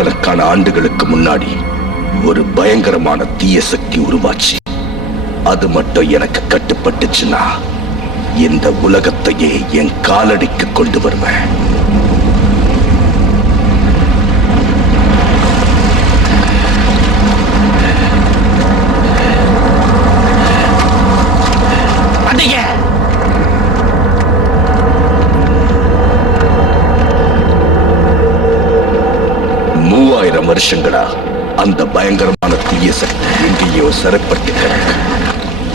ஆயிரக்கணக்கான ஆண்டுகளுக்கு முன்னாடி ஒரு பயங்கரமான தீய சக்தி உருவாச்சு. அது மட்டும் எனக்கு கட்டுப்பட்டுச்சுன்னா இந்த உலகத்தையே என் காலடிக்கு கொண்டு வருவேன். வருஷங்களா அந்த பயங்கரமான தீய சக்தி எங்கேயோ சிறைப்பட்டு கிடக்கு.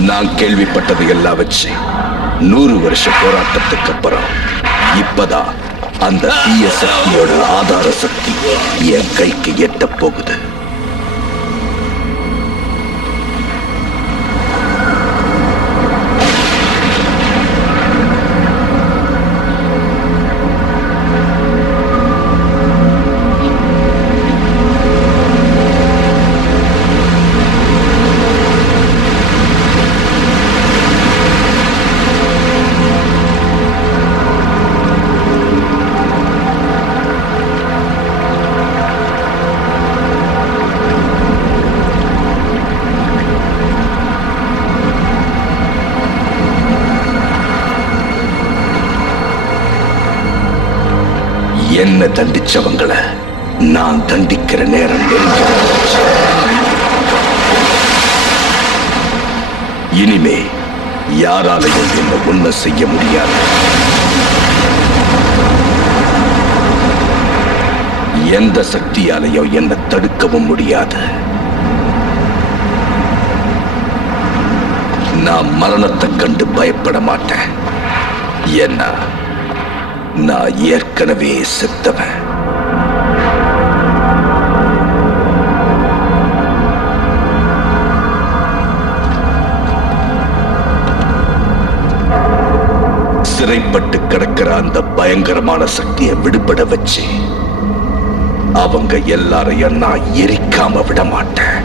நான் கேள்விப்பட்டது எல்லாம் வச்சு 100 வருஷ போராட்டத்துக்கு அப்புறம் இப்பதான் அந்த தீய சக்தியோட ஆதார சக்தி என் கைக்கு எட்ட போகுது. என்ன தண்டிச்சவங்களை நான் தண்டிக்கிற நேரம் நெருங்கிடுச்சு. இனிமே யாராலையும் என்ன ஒண்ணு செய்ய முடியாது. எந்த சக்தியாலையும் என்ன தடுக்கவும் முடியாது. நான் மரணத்தை கண்டு பயப்பட மாட்டேன். ஏன்னா நான் ஏற்கனவே செத்தவன். சிறைப்பட்டு கிடக்கிற அந்த பயங்கரமான சக்தியை விடுபட வச்சு அவங்க எல்லாரையும் நான் எரிக்காம விட மாட்டேன்.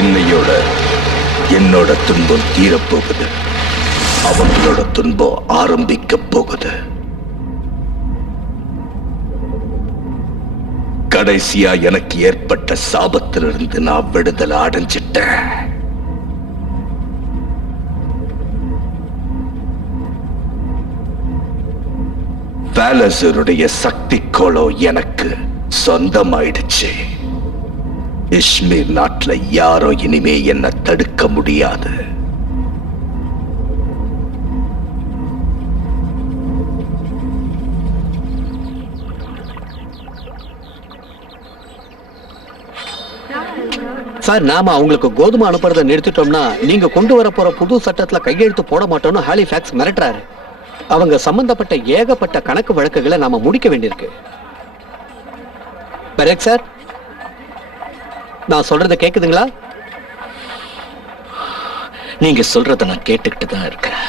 இன்னையோட என்னோட துன்பம் தீரப்போகுது. அவங்களோட துன்பம் ஆரம்பிக்க போகுது. கடைசியா எனக்கு ஏற்பட்ட சாபத்திலிருந்து நான் விடுதலை அடைஞ்சிட்டேன். பாலசருடைய சக்தி கோலம் எனக்கு சொந்தமாயிடுச்சு. காஷ்மீர் நாட்டுல யாரோ இனிமே என்ன தடுக்க முடியாது. சார், நாம அவங்களுக்கு கோதுமை அனுப்புறதை நிறுத்திட்டோம்னா நீங்க கொண்டு வர போற புது சட்டத்துல கையெழுத்து போட மாட்டோம்னு ஹாலிஃபேக்ஸ் மிரட்டுறாரு. அவங்க சம்பந்தப்பட்ட ஏகப்பட்ட கணக்கு வழக்குகளை நாம முடிக்க வேண்டியிருக்கு. பெரேக் சார், நான் சொல்றத கேக்குதுங்களா? நீங்க சொல்றத நான் கேட்டுக்கிட்டு தான் இருக்கேன்.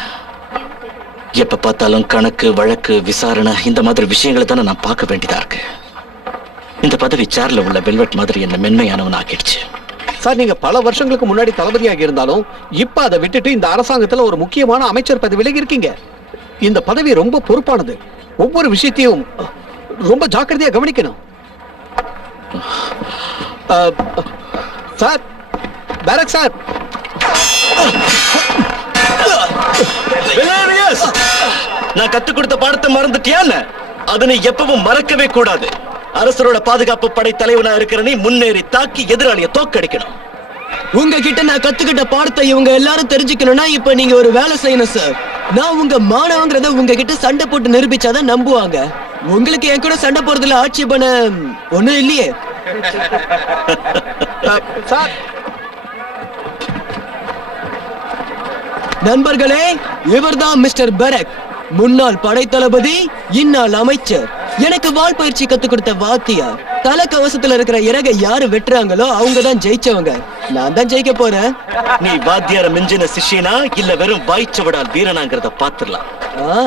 எப்ப பார்த்தாலும் கணக்கு வழக்கு விசாரணை இந்த மாதிரி விஷயங்களை தானே நான் பார்க்க வேண்டியதா இருக்கு. இந்த பதவி சேர்ல உள்ள வெல்வெட் மாதிரி என்ன மென்மையானவன் ஆக்கிடுச்சு. சார், நீங்க பல வருஷங்களுக்கு முன்னாடி தளபதியாக இருந்தாலும் இப்ப அதை விட்டுட்டு இந்த அரசாங்கத்துல ஒரு முக்கியமான அமைச்சர் பதவியில இருக்கீங்க. இந்த பதவி ரொம்ப பொறுப்பானது. ஒவ்வொரு விஷயத்தையும் ரொம்ப ஜாக்கிரதையா கவனிக்கணும். சார், பேரக் சார், நான் கத்துக் கொடுத்த பாடத்தை மறந்துட்டியான்னு? அதை நீ எப்பவும் மறக்கவே கூடாது. அரசரோட பாதுகாப்பு படை தலைவனா இருக்கிற நீ முன்னேறி தாக்கி எதிராளிய தோக்கடிக்கணும். உங்ககிட்ட நான் கத்துக்கிட்ட பாடத்தை இவங்க எல்லாரும் தெரிஞ்சுக்கணும்னா இப்ப நீங்க ஒரு வேலை செய்யணும் சார். நான் உங்க மாணவங்கிறத உங்ககிட்ட சண்டை போட்டு நிரூபிச்சாதான் நம்புவாங்க. உங்களுக்கு என் கூட சண்டை போறதுல ஆட்சேபண ஒண்ணும் இல்லையே. சார், நண்பர்களே, இவர்தான் மிஸ்டர் பெரக், முன்னாள் படை தளபதி, இந்நாள் அமைச்சர், எனக்கு வால் பயிற்சி கத்துக் கொடுத்த வாத்தியார். தலை கவசத்துல இருக்கிற இறகை யாரு வெட்டுறாங்களோ அவங்க தான் ஜெயிச்சவங்க. நான் தான் ஜெயிக்க போறேன். நீ வாத்தியார மிஞ்சின சிஷ்யனா இல்ல வெறும் வாய்ச்ச விடால் வீரனாங்கிறத பாத்துடலாம். ஆ.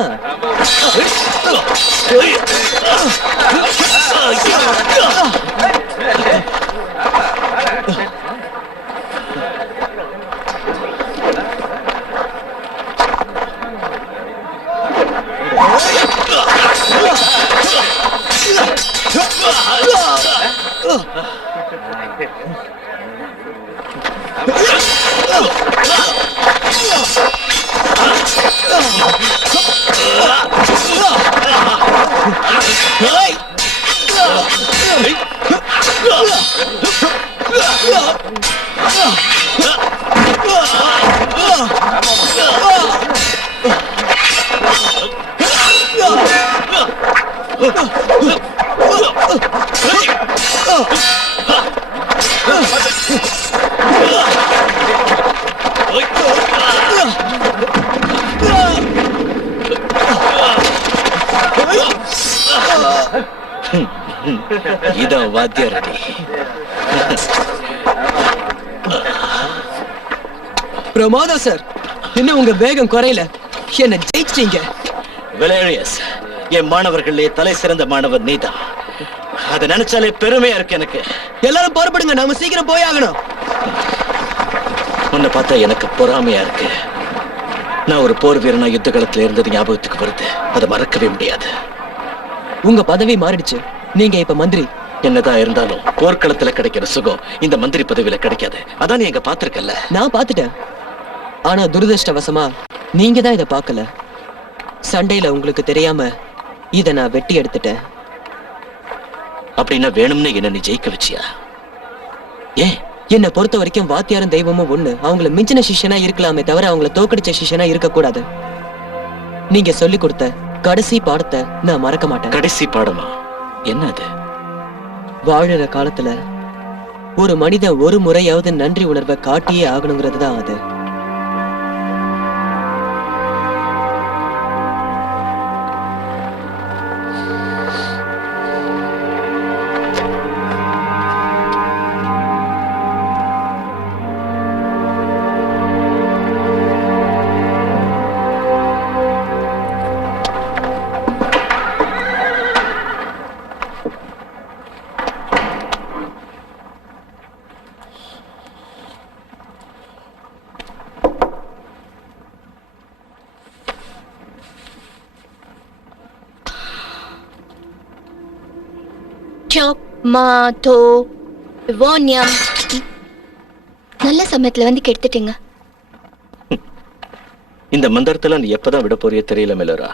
இதான் வாத்தியார் அடி. பிரமாதம் சார். இன்னும் உங்க வேகம் குறையல. என்ன ஜெயிச்சிட்டீங்க. வெலேரியஸ், என் மாணவர்களே தலை சிறந்த மாணவர் நீதான். அதை நினைச்சாலே பெருமையா இருக்கு எனக்கு. எல்லாரும் புறப்படுங்க, நாம சீக்கிரம் போய் ஆகணும். உன்னை பார்த்தா எனக்கு பொறாமையா இருக்கு. நான் ஒரு போர் வீரனா யுத்த காலத்துல இருந்தது ஞாபகத்துக்கு வருது. அதை மறக்கவே முடியாது. உங்க பதவி மாறிடுச்சு. நீங்க இப்ப மந்திரி. என்னதான் இருந்தாலும் போர்க்களத்துல கிடைக்கிற சுகம் இந்த மந்திரி பதவியில கிடைக்காது. அதான் நீ எங்க பாத்திருக்கல. நான் பாத்துட்டேன். ஆனா துரதிருஷ்டவசமா நீங்க தான் இதை பார்க்கல. சண்டையில உங்களுக்கு தெரியாம இத நான் வெட்டி எடுத்துட்டேன். அப்படின்னா வேணும்னு என்ன நீ ஜெயிக்க வச்சியா? ஏன்? என்னை பொறுத்த வரைக்கும் வாத்தியாரும் தெய்வமும் ஒண்ணு. அவங்கள மிஞ்சின சிஷ்யனா இருக்கலாமே தவிர அவங்கள தோக்கடிச்ச சிஷ்யனா இருக்க கூடாது. நீங்க சொல்லி கொடுத்த கடைசி பாடத்தை நான் மறக்க மாட்டேன். கடைசி பாடமா? என்ன அது? வாழுற காலத்துல ஒரு மனிதன் ஒரு முறையாவது நன்றி உணர்வை காட்டியே ஆகணுங்கிறது தான் அது. நல்ல சமயத்துல வந்து கெடுத்துட்டீங்க. இந்த மந்திரத்துல நீ எப்பதான் விட போறிய தெரியல மெலோரா.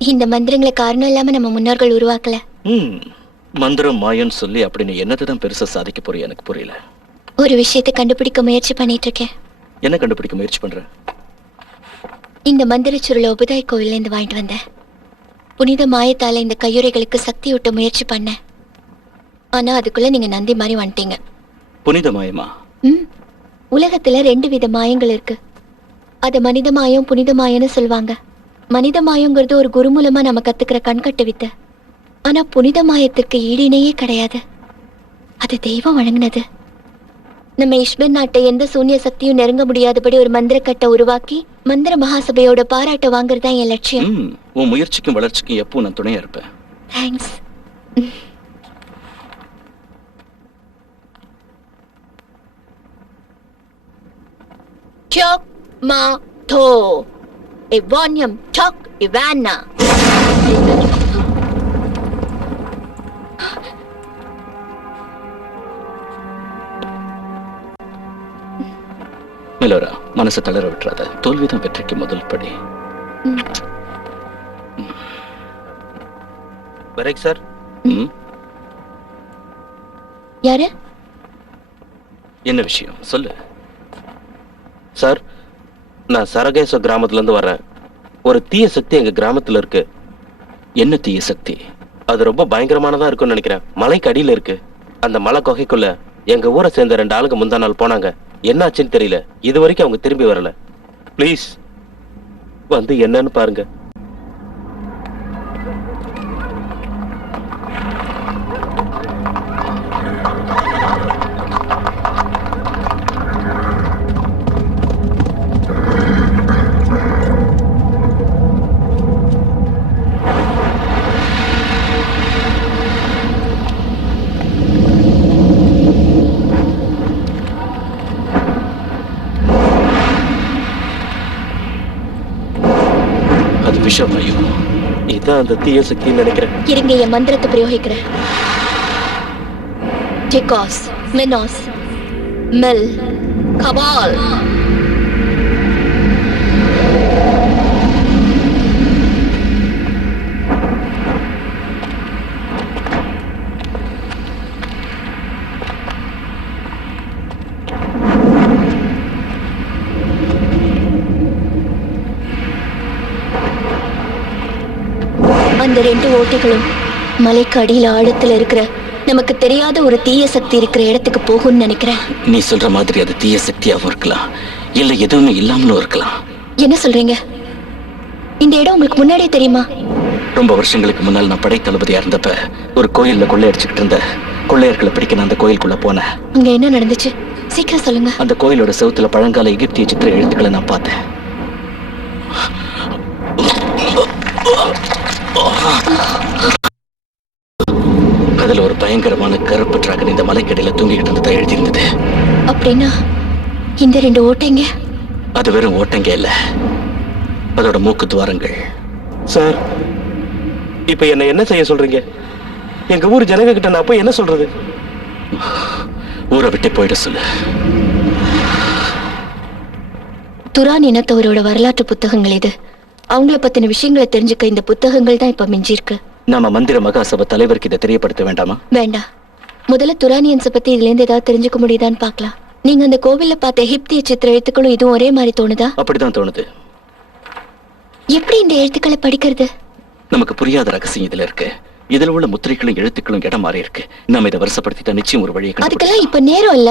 இந்த மந்திரங்களை காரணம் இல்லாம நம்ம முன்னோர்கள் உருவாக்கல. மந்திரம் மாயன்னு சொல்லி அப்படி நீ என்னதான் பெருசா சாதிக்க போறிய எனக்கு புரியல. ஒரு விஷயத்தை கண்டுபிடிக்க முயற்சி பண்ணிட்டு இருக்கேன். என்ன கண்டுபிடிக்க முயற்சி பண்ற? இந்த மந்திர சுருளை உபதாய் கோவில்ல இருந்து வாங்கிட்டு வந்தேன். புனித மாயத்தால இந்த கையுறைகளுக்கு சக்தி ஊட்ட முயற்சி பண்ணேன். ஆனா அதுக்குள்ள நீங்க நந்தி மாதிரி வந்துட்டீங்க. புனித மாயமா? உலகத்துல 2 வித மாயங்கள் இருக்கு. அத மனித மாயம், புனித மாயம்னு சொல்லுவாங்க. மனித மாயங்கிறது ஒரு குரு மூலமா நம்ம கத்துக்கிற கண்கட்டு வித்தை. ஆனா புனித மாயத்திற்கு ஈடிணையே கிடையாது. அது தெய்வம் வழங்கினது. நம்ம இஷ்பர் நாட்டை எந்த சூன்ய சக்தியும் நெருங்க முடியாதபடி ஒரு மந்திரக்கட்டை உருவாக்கி மந்திர மகாசபையோட பாராட்ட வாங்குறதா என் லட்சியம். உன் முயற்சிக்கும் வளர்ச்சிக்கும் எப்போ நான் துணையா இருப்பேன். Thanks. Chok ma tho. Evonium chok Ivana. மெலோரா, மனசை தளர விட்டுறாத. தோல்விதான் வெற்றிக்கு முதல் படி. பரேக் சார். யாரு? என்ன விஷயம் சொல்லு. சார், நான் சரகேச கிராமத்துல இருந்து வர்றேன். ஒரு தீய சக்தி எங்க கிராமத்துல இருக்கு. என்ன தீய சக்தி? அது ரொம்ப பயங்கரமானதா இருக்கும்னு நினைக்கிறேன். மலைக்கு அடியில இருக்கு. அந்த மலை குகைக்குள்ள எங்க ஊரை சேர்ந்த 2 ஆளுங்க முந்தா நாள் போனாங்க. என்னாச்சுன்னு தெரியல. இது வரைக்கும் அவங்க திரும்பி வரல. ப்ளீஸ் வந்து என்னன்னு பாருங்க. விஷவாயு. இதான் அந்த தீய சக்தின்னு நினைக்கிறேன். இருங்க, என் மந்திரத்தை பிரயோகிக்கிறேன். டிகாஸ், மினாஸ், மெல், கபால். அந்த ரெண்டு ஓட்டைகளும் மலைக்கு அடியில ஆழத்துல இருக்கிற நமக்கு தெரியாத ஒரு தீய சக்தி இருக்கிற இடத்துக்கு போகும்னு நினைக்கிறேன். நீ சொல்ற மாதிரி அது தீய சக்தியாவும் இருக்கலாம், இல்ல எதுவுமே இல்லாமலும் இருக்கலாம். என்ன சொல்றீங்க? இந்த இடம் உங்களுக்கு முன்னாடியே தெரியுமா? ரொம்ப வருஷங்களுக்கு முன்னால் நான் படை தளபதியா இருந்தப்ப ஒரு கோயில்ல கொள்ளையடிச்சுக்கிட்டு இருந்த கொள்ளையர்களை பிடிக்க நான் அந்த கோயிலுக்குள்ள போனேன். அங்க என்ன நடந்துச்சு? சீக்கிரம் சொல்லுங்க. அந்த கோயிலோட செவுத்துல பழங்கால எகிப்திய சித்திர எழுத்துக்களை நான் பார்த்தேன். அதுல ஒரு பயங்கரமான கருப்பு டிராகன் இந்த மலைக்கடியில தூங்கிக்கிட்டு இருந்ததா எழுதியிருந்தது. அப்படின்னா இந்த ரெண்டு ஓட்டைங்க? அது வெறும் ஓட்டங்க இல்ல, அதோட மூக்கு துவாரங்கள். சார், இப்ப என்ன செய்ய சொல்றீங்க? எங்க ஊர் ஜனங்க கிட்ட நான் போய் என்ன சொல்றது? ஊரை விட்டு போயிட சொல்லு. துரான் இனத்தவரோட வரலாற்று புத்தகங்கள் இது. அவங்கள பத்தின விஷயங்களை தெரிஞ்சுக்க இந்த புத்தகங்கள் தான் இப்ப மிஞ்சிருக்கு. நாம மந்திர மகாசபை தலைவருக்கு இதை தெரியப்படுத்த வேண்டாமா? வேண்டாம். முதல்ல துரானியன்ஸை பத்தி இதுல இருந்து ஏதாவது தெரிஞ்சுக்க முடியுதான்னு பார்க்கலாம். நீங்க அந்த கோவில்ல பார்த்த எகிப்திய சித்திர எழுத்துக்களும் இதுவும் ஒரே மாதிரி தோணுதா? அப்படிதான் தோணுது. எப்படி இந்த எழுத்துக்களை படிக்கிறது? நமக்கு புரியாத ரகசியம் இதுல இருக்கு. இதுல உள்ள முத்திரைகளும் எழுத்துக்களும் இடம் மாறி இருக்கு. நாம இதை வருஷப்படுத்திட்டா நிச்சயம் ஒரு வழியை அதுக்கெல்லாம் இப்ப நேரம் இல்ல.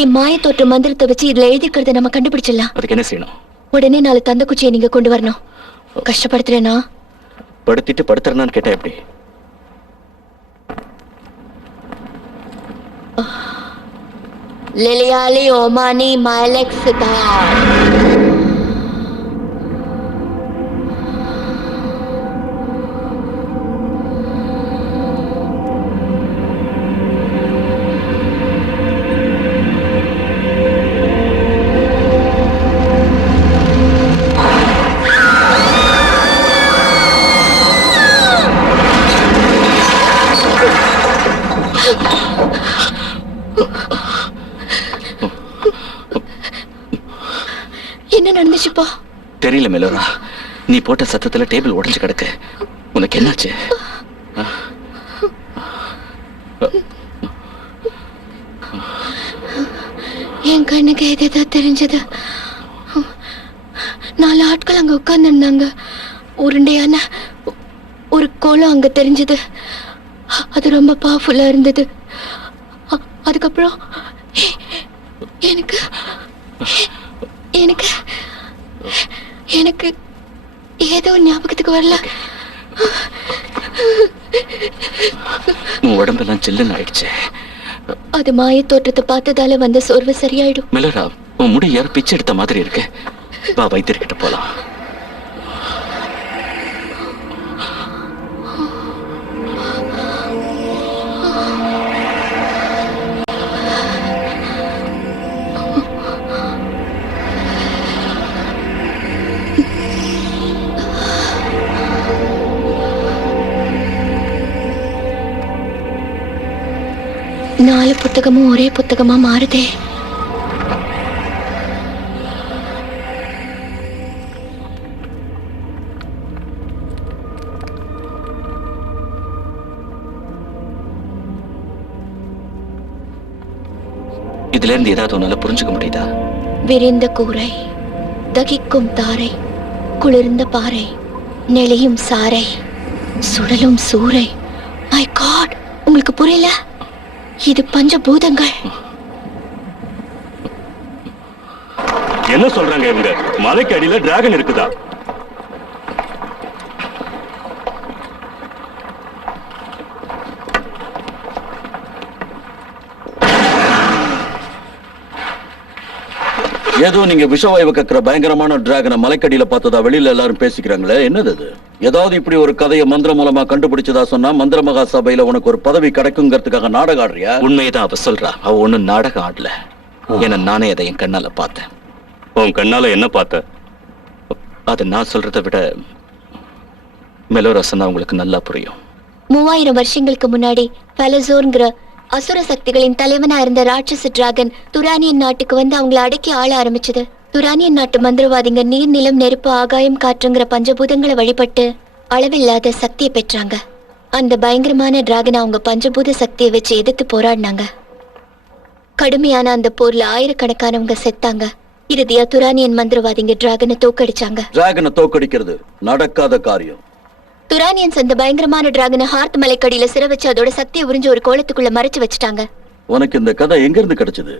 என் மாயத்தோற்ற மந்திரத்தை வச்சு இதுல எழுதிக்கிறத நம்ம கண்டுபிடிச்சிடலாம். அதுக்கு என்ன செய்யணும்? உடனே 4 தந்த குச்சியை நீங்க கொண்டு வரணும். கஷ்டப்படுத்துறேனா? படுத்திட்டு படுத்துறேன்னு கேட்டா எப்படி? லிலியாலி ஓமானி மாலெக்ஸ் தார். என்ன நடந்துச்சுப்பா? தெரியல மெலோரா, நீ போட்ட சத்தத்துல டேபிள் உடைஞ்சு கிடக்கு. உனக்கு என்னாச்சு? என் கண்ணுக்கு எதோ தெரிஞ்சது. 4 ஆட்கள் அங்க உட்கார்ந்து இருந்தாங்க. உருண்டையான ஒரு கோலம் அங்க தெரிஞ்சது. அது ரொம்ப பவர்ஃபுல்லா இருந்தது. அதுக்கப்புறம் எனக்கு எனக்கு எனக்கு ஏதோ ஞாபகத்துக்கு வரல. உன் உடம்பெல்லாம் சில்லுன்னு ஆயிடுச்சு. அது மாய தோற்றத்தை பார்த்ததால வந்த சோர்வு சரியாயிடும். மெலோரா, உன் முடி யாரும் பிச்சை எடுத்த மாதிரி இருக்கு. வா, வைத்தியர்கிட்ட போலாம். நாலு புத்தகமும் ஒரே புத்தகமா மாறுதே. இதுல இருந்து ஏதாவது உன்னால புரிஞ்சுக்க முடியுதா? விரிந்த கூரை, தகிக்கும் தாரை, குளிர்ந்த பாறை, நெளியும் சாறை, சுடலும் சூறை. மை காட், உங்களுக்கு புரியல? இது பஞ்சபூதங்கள். என்ன சொல்றாங்க இவங்க? மலைக்கு அடியில டிராகன் இருக்குதா? ஏதோ நீங்க விஷவாயு கக்கிற பயங்கரமான டிராகனை மலைக்கடியில பார்த்ததா வெளியில எல்லாரும் பேசிக்கிறாங்களே, என்னது அது? ஏதாவது இப்படி ஒரு கதையை மந்திரம் மூலமா கண்டுபிடிச்சதா சொன்னா மந்திர மகா சபையில உனக்கு ஒரு பதவி கிடைக்குங்கிறதுக்காக நாடகம் ஆடுறியா? உண்மையதான் அவ சொல்றா. அவ ஒண்ணும் நாடகம் ஆடல. ஏன்னா நானே அதை என் கண்ணால பார்த்தேன். உன் கண்ணால என்ன பார்த்த? அது நான் சொல்றதை விட மெலோரா சொன்னா உங்களுக்கு நல்லா புரியும். 3000 வருஷங்களுக்கு முன்னாடி பலசோர்ங்கிற அசுர சக்திகளின் தலைவனா இருந்த ராட்சச டிராகன் துரானியன் நாட்டுக்கு வந்து அவங்கள அடக்கி ஆள ஆரம்பிச்சது. துரானியன் நாட்டு மந்திரவாதிங்க நீர், நிலம், நெருப்பு, ஆகாயம், காற்றுங்கிற பஞ்சபூதங்களை வழிபட்டு அளவில்லாத சக்தியை பெற்றாங்க. அந்த பயங்கரமான டிராகனை அவங்க பஞ்சபூத சக்தியை வச்சு எதிர்த்து போராடினாங்க. கடுமையான அந்த போர்ல ஆயிரக்கணக்கானவங்க செத்தாங்க. இறுதியா துரானியன் மந்திரவாதிங்க டிராகனை தோக்கடிச்சாங்க. டிராகனை தோக்கடிக்கிறது நடக்காத காரியம். துரானியன்ஸ் அந்த பயங்கரமான டிராகனை ஹார்த் மலைக்கடியில சிற வச்சு அதோட சக்தியை உறிஞ்சு ஒரு கோலத்துக்குள்ள மறைச்சு வச்சுட்டாங்க. உனக்கு இந்த கதை எங்க இருந்து கிடைச்சது?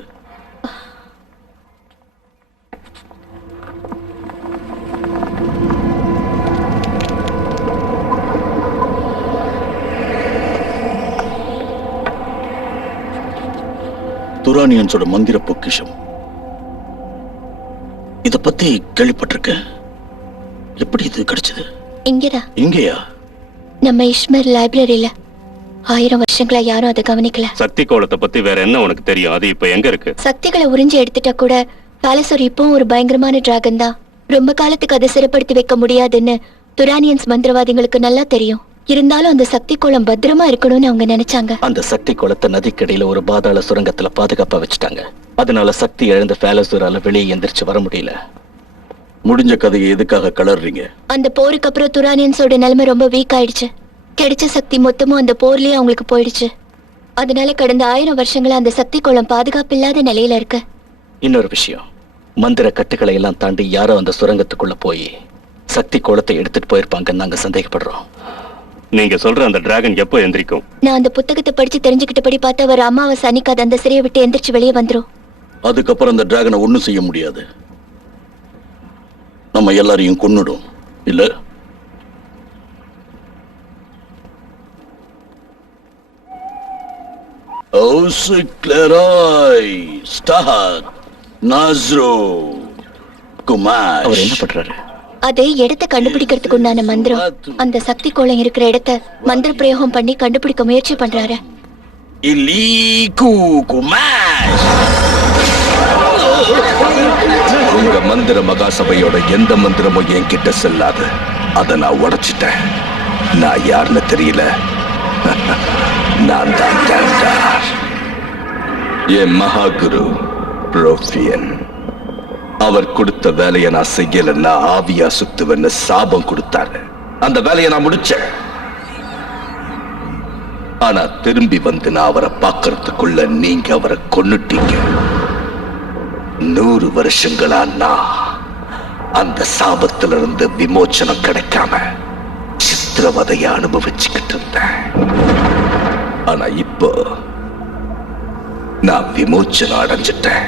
துரானியன்ஸோட மந்திர பொக்கிஷம். இத பத்தி கேள்விப்பட்டிருக்கேன். எப்படி இது கிடைச்சது? இங்கதான் இங்கேயா? நம்ம இஷ்மர் லைப்ரரியில 1000 வருஷங்களா யாரும் அதை கவனிக்கல. சக்தி கோலத்தை பத்தி வேற என்ன உனக்கு தெரியும்? அது இப்ப எங்க இருக்கு? சக்திகளை உறிஞ்சி எடுத்துட்டா கூட பாலசோர் இப்பவும் ஒரு பயங்கரமான டிராகன் தான். ரொம்ப காலத்துக்கு அதை சிறைப்படுத்தி வைக்க முடியாதுன்னு துரானியன்ஸ் மந்திரவாதிகளுக்கு நல்லா தெரியும். இருந்தாலும் அந்த சக்தி கோலம் பத்திரமா இருக்கணும்னு அவங்க நினைச்சாங்க. அந்த சக்தி கோலத்தை நதிக்கடியில ஒரு பாதாள சுரங்கத்துல பாதுகாப்பா வச்சுட்டாங்க. அதனால சக்தி இழந்த பாலசோரால வெளியே எந்திரிச்சு வர முடியல. முடிஞ்ச கதையை எதுக்காக கலர்றீங்க? அந்த போருக்கு அப்புறம் துரானியன்ஸோட நிலைமை ரொம்ப வீக் ஆயிடுச்சு. கிடைச்ச சக்தி மொத்தமும் அந்த போர்லயே அவங்களுக்கு போயிடுச்சு. அதனால கடந்த 1000 வருஷங்களா அந்த சக்தி கோலம் பாதுகாப்பு இல்லாத நிலையில இருக்கு. இன்னொரு விஷயம், மந்திர கட்டுகளை எல்லாம் தாண்டி யாரோ அந்த சுரங்கத்துக்குள்ள போய் சக்தி கோலத்தை எடுத்துட்டு போயிருப்பாங்கன்னு நாங்க சந்தேகப்படுறோம். நீங்க சொல்ற அந்த டிராகன் எப்போ எந்திரிக்கும்? நான் அந்த புத்தகத்தை படிச்சு தெரிஞ்சுக்கிட்டபடி பார்த்தா அவர் அமாவாசை அன்னைக்கு அது அந்த சிறையை விட்டு எந்திரிச்சு வெளியே வந்துரும். அதுக்கப்புறம் அந்த டிராகனை ஒண்ணும் செய்ய முடியாது. நம்ம எல்லாரையும் கொன்னுடும். இல்ல அவர் என்ன பண்றாரு? அது இடத்தை கண்டுபிடிக்கிறதுக்கு உண்டான மந்திரம். அந்த சக்தி கோலம் இருக்கிற இடத்தை மந்திர பிரயோகம் பண்ணி கண்டுபிடிக்க முயற்சி பண்றாரு. உங்க மந்திர மகாசபையோட எந்த மந்திரமும் என்கிட்ட செல்லாது. அதை நான் உடைச்சிட்டேன். நான் யாருன்னு தெரியல. நான் தான் டாம்டார். என் மகாகுரு ப்ரோஃபியன். அவர் கொடுத்த வேலையை நான் செய்யலன்னா ஆவியா சுத்துவேன்னு சாபம் கொடுத்தாரு. அந்த வேலையை நான் முடிச்சேன். ஆனா திரும்பி வந்து நான் அவரை பார்க்கறதுக்குள்ள நீங்க அவரை கொன்னுட்டீங்க. 100 வருஷங்களா நான் அந்த சாபத்திலிருந்து விமோச்சனம் கிடைக்காம சித்திரவதையை அனுபவிச்சுக்கிட்டு இருந்தேன். ஆனா இப்போ நான் விமோச்சனம் அடைஞ்சிட்டேன்.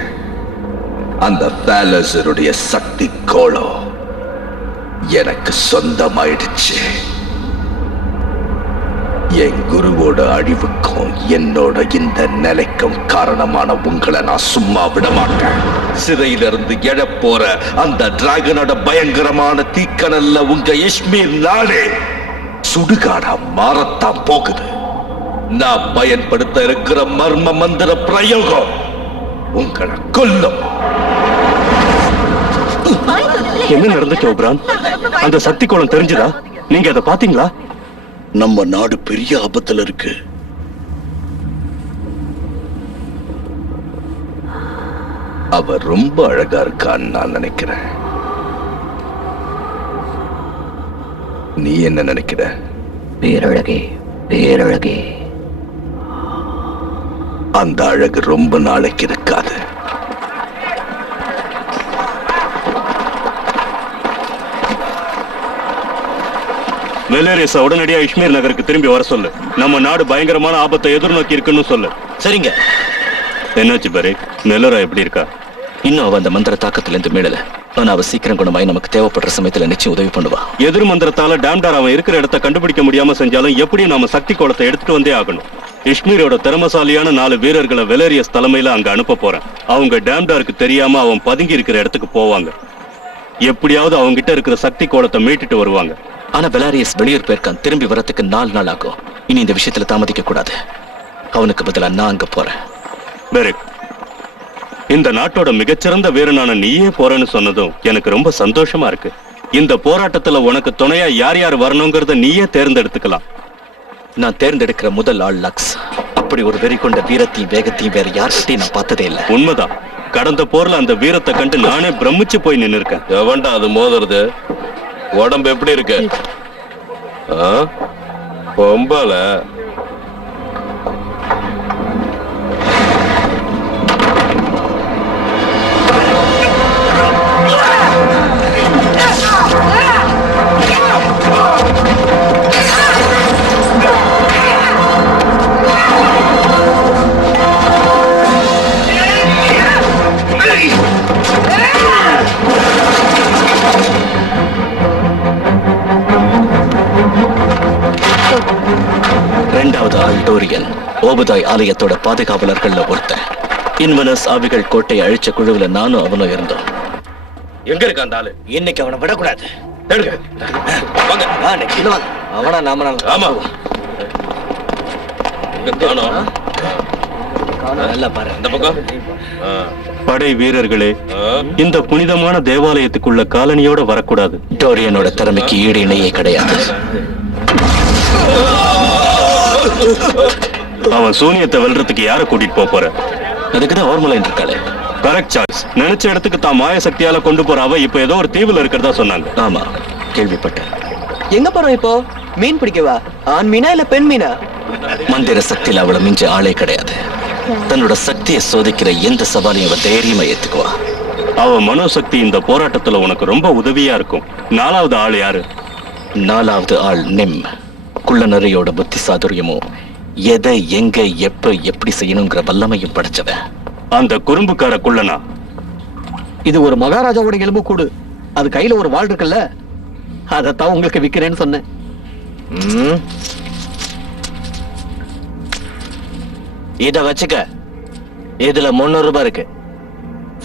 அந்த பாலசருடைய சக்தி கோலம் எனக்கு சொந்தமாயிடுச்சு. என் குருவோட அழிவுக்கும் என்னோட இந்த நிலைக்கும் காரணமான உங்களை நான் சும்மா விட மாட்டேன். சிறையிலிருந்து எழப்போற அந்த டிராகனோட பயங்கரமான தீக்கனல்ல உங்க இஷ்மீர் நாடே சுடுகாடா மாறத்தான் போகுது. நான் பயன்படுத்த இருக்கிற மர்ம மந்திர பிரயோகம் உங்களை கொல்லும். என்ன நடந்துச்சு ஓப்ரான்? அந்த சக்தி கோலம் தெரிஞ்சுதா? நீங்க அதை பாத்தீங்களா? நம்ம நாடு பெரிய ஆபத்துல இருக்கு. அவர் ரொம்ப அழகா இருக்கான்னு நான் நினைக்கிறேன். நீ என்ன நினைக்கிற? பேரழகே, பேரழகே. அந்த அழகு ரொம்ப நாளைக்கு இருக்காது. வெலேரியஸா உடனடியா இஷ்மீர் நகருக்கு திரும்பி வர சொல்லு. நம்ம நாடு பயங்கரமான ஆபத்தை எதிர்நோக்கி இருக்குன்னு சொல்லு. சரிங்க. என்னாச்சு பரேக்? மெலோரா எப்படி இருக்கா? இன்னும் அவ அந்த மந்திர தாக்கத்திலிருந்து மீளல. ஆனா அவ சீக்கிரம் குணமாய் நமக்கு தேவைப்படுற சமயத்துல நிச்சயம் உதவி பண்ணுவா. எதிர் மந்திரத்தால டாம்டார் அவன் இருக்கிற இடத்தை கண்டுபிடிக்க முடியாம செஞ்சாலும் எப்படியும் நாம சக்தி கோலத்தை எடுத்துட்டு வந்தே ஆகணும். இஷ்மீரோட திறமசாலியான 4 வீரர்களை வெலேரியஸ் தலைமையில அங்க அனுப்ப போறேன். அவங்க டாம்டாருக்கு தெரியாம அவன் பதுங்கி இருக்கிற இடத்துக்கு போவாங்க. எப்படியாவது அவங்க கிட்ட இருக்கிற சக்தி கோலத்தை மீட்டுட்டு வருவாங்க. ஆனா வெலாரியஸ் வெளியூர் போயிருக்கான். திரும்பி வரத்துக்கு 4 நாள் ஆகும். இனி இந்த விஷயத்துல தாமதிக்க கூடாது. அவனுக்கு பதிலா நான் அங்க போறேன். பெரிக், இந்த நாட்டோட மிகச்சிறந்த வீரனான நீயே போறேன்னு சொன்னதும் எனக்கு ரொம்ப சந்தோஷமா இருக்கு. இந்த போராட்டத்துல உனக்கு துணையா யார் யார் வரணுங்கிறத நீயே தேர்ந்தெடுத்துக்கலாம். நான் தேர்ந்தெடுக்கிற முதல் ஆள் லக்ஸ். அப்படி ஒரு வெறி கொண்ட வீரத்தையும் வேகத்தையும் வேற யார்கிட்டையும் நான் பார்த்ததே இல்லை. உண்மைதான். கடந்த போர்ல அந்த வீரத்தை கண்டு நானே பிரமிச்சு போய் நின்னு இருக்கேன். எவன்டா அது மோதுறது? உடம்பு எப்படி இருக்கு? பொம்பல இரண்டாவது ஆள் டோரியன், ஓபுதாய் ஆலயத்தோட பாதுகாவலர்கள்ல ஒருத்தன். இன்வனஸ் ஆவிகள் கோட்டையை அழிச்ச குழுவுல நானும் அவனும் இருந்தோம். எங்க இருக்க அந்த ஆளு? இன்னைக்கு அவனை விடக்கூடாது. எடுங்க வாங்க. அவனா நாம ஆமா எங்க காணோம்? நல்லா பாரு. இந்த பக்கம் படை வீரர்களே, இந்த புனிதமான தேவாலயத்துக்குள்ள காலனியோட வரக்கூடாது. டோரியனோட திறமைக்கு ஈடு இணையே கிடையாது. அவன் சூனியத்தை வெல்றதுக்கு யார கூட்டிட்டு போற? அதுக்குதான் ஓர்மலைன் இருக்காளே. Correct choice. நினைச்ச இடத்துக்கு தான் மாய சக்தியால கொண்டு போற அவ இப்ப ஏதோ ஒரு தீவுல இருக்கிறதா சொன்னாங்க. ஆமா, கேள்விப்பட்டேன். எங்க போறோம் இப்போ? மீன் பிடிக்கவா? ஆண் மீனா இல்ல பெண் மீனா? மந்திர சக்தியில அவளை மிஞ்ச ஆளே கிடையாது. தன்னோட சக்தியை சோதிக்கிற எந்த சவாலையும் அவ தைரியமா ஏத்துக்குவா. அவ மனோசக்தி இந்த போராட்டத்துல உனக்கு ரொம்ப உதவியா இருக்கும். நாலாவது ஆள் யாரு? நாலாவது ஆள் நிம். குள்ள நரியோட புத்தி சாதுரியமும் எதை எங்க எப்ப எப்படி செய்யணுங்கிற வல்லமையும் படைச்சவன். அந்த குறும்புக்கார குள்ளனா? இது ஒரு மகாராஜாவோட எலும்பு கூடு. அது கையில ஒரு வாள் இருக்குல்ல, அதத்தான் உங்களுக்கு விக்கிறேன்னு சொன்னேன். இத வச்சுக்க. இதுல 300 ரூபாய் இருக்கு.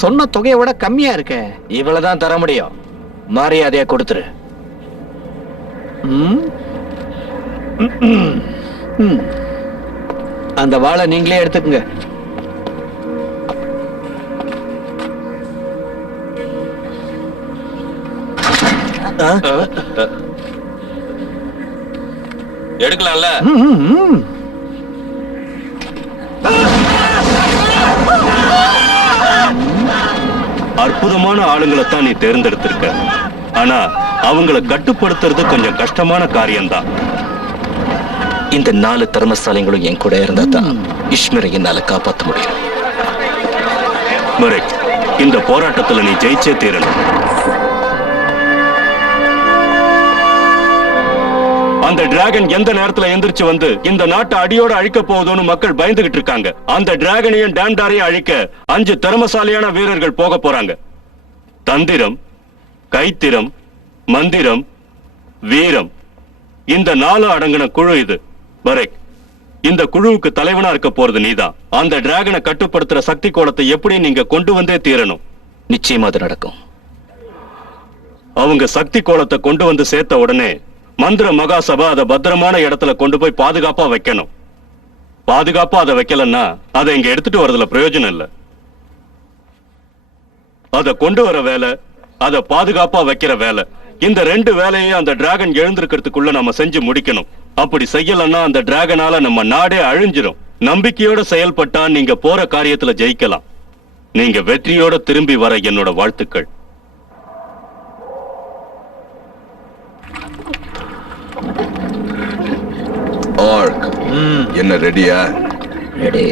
சொன்ன தொகையை விட கம்மியா இருக்க. இவ்வளவுதான் தர முடியும். மரியாதையா கொடுத்துரு. அந்த வாளை நீங்களே எடுத்துக்குங்க. எடுக்கலாம்ல? அற்புதமான ஆளுங்களை தான் நீ தேர்ந்தெடுத்திருக்க. ஆனா அவங்கள கட்டுப்படுத்துறது கொஞ்சம் கஷ்டமான காரியம்தான். இந்த 4 தர்மசாலைகளும் என் கூட இருந்தா தான் இஷ்மரை என்னால காப்பாற்ற முடியும். மரேக், இந்த போராட்டத்துல நீ ஜெயிச்சே தீரணும். அந்த டிராகன் எந்த நேரத்துல எந்திரிச்சு வந்து இந்த நாட்டை அடியோட அழிக்க போகுதுன்னு மக்கள் பயந்துகிட்டு இருக்காங்க. அந்த டிராகனையும் டேம்டாரையும் அழிக்க 5 திறமசாலியான வீரர்கள் போக போறாங்க. தந்திரம், கைத்திரம், மந்திரம், வீரம், இந்த 4 அடங்கின குழு இது. பரேக், இந்த குழுவுக்கு தலைவனா இருக்க போறது நீதான். அந்த டிராகனை கட்டுப்படுத்துற சக்தி கோலத்தை எப்படி நீங்க கொண்டு வந்தே தீரணும். நிச்சயமா அது நடக்கும். அவங்க சக்தி கோலத்தை கொண்டு வந்து சேர்த்த உடனே மந்திர மகாசபா அதை பத்திரமான இடத்துல கொண்டு போய் பாதுகாப்பா வைக்கணும். பாதுகாப்பா அதை வைக்கலன்னா அதை இங்க எடுத்துட்டு வரதுல பிரயோஜனம் இல்ல. அதை கொண்டு வர வேலை, அதை பாதுகாப்பா வைக்கிற வேலை, இந்த 2 வேலையும் அந்த டிராகன் எழுந்திருக்கிறதுக்குள்ள நம்ம செஞ்சு முடிக்கணும். அப்படி செய்யலன்னா அந்த டிராகனால நம்ம நாடே அழிஞ்சிரும். நம்பிக்கையோட செயல்பட்டா நீங்க போற காரியத்துல ஜெயிக்கலாம். நீங்க வெற்றியோட திரும்பி வர என்னோட வாழ்த்துக்கள். ஆர்க், என்ன ரெடியா? ரெடி.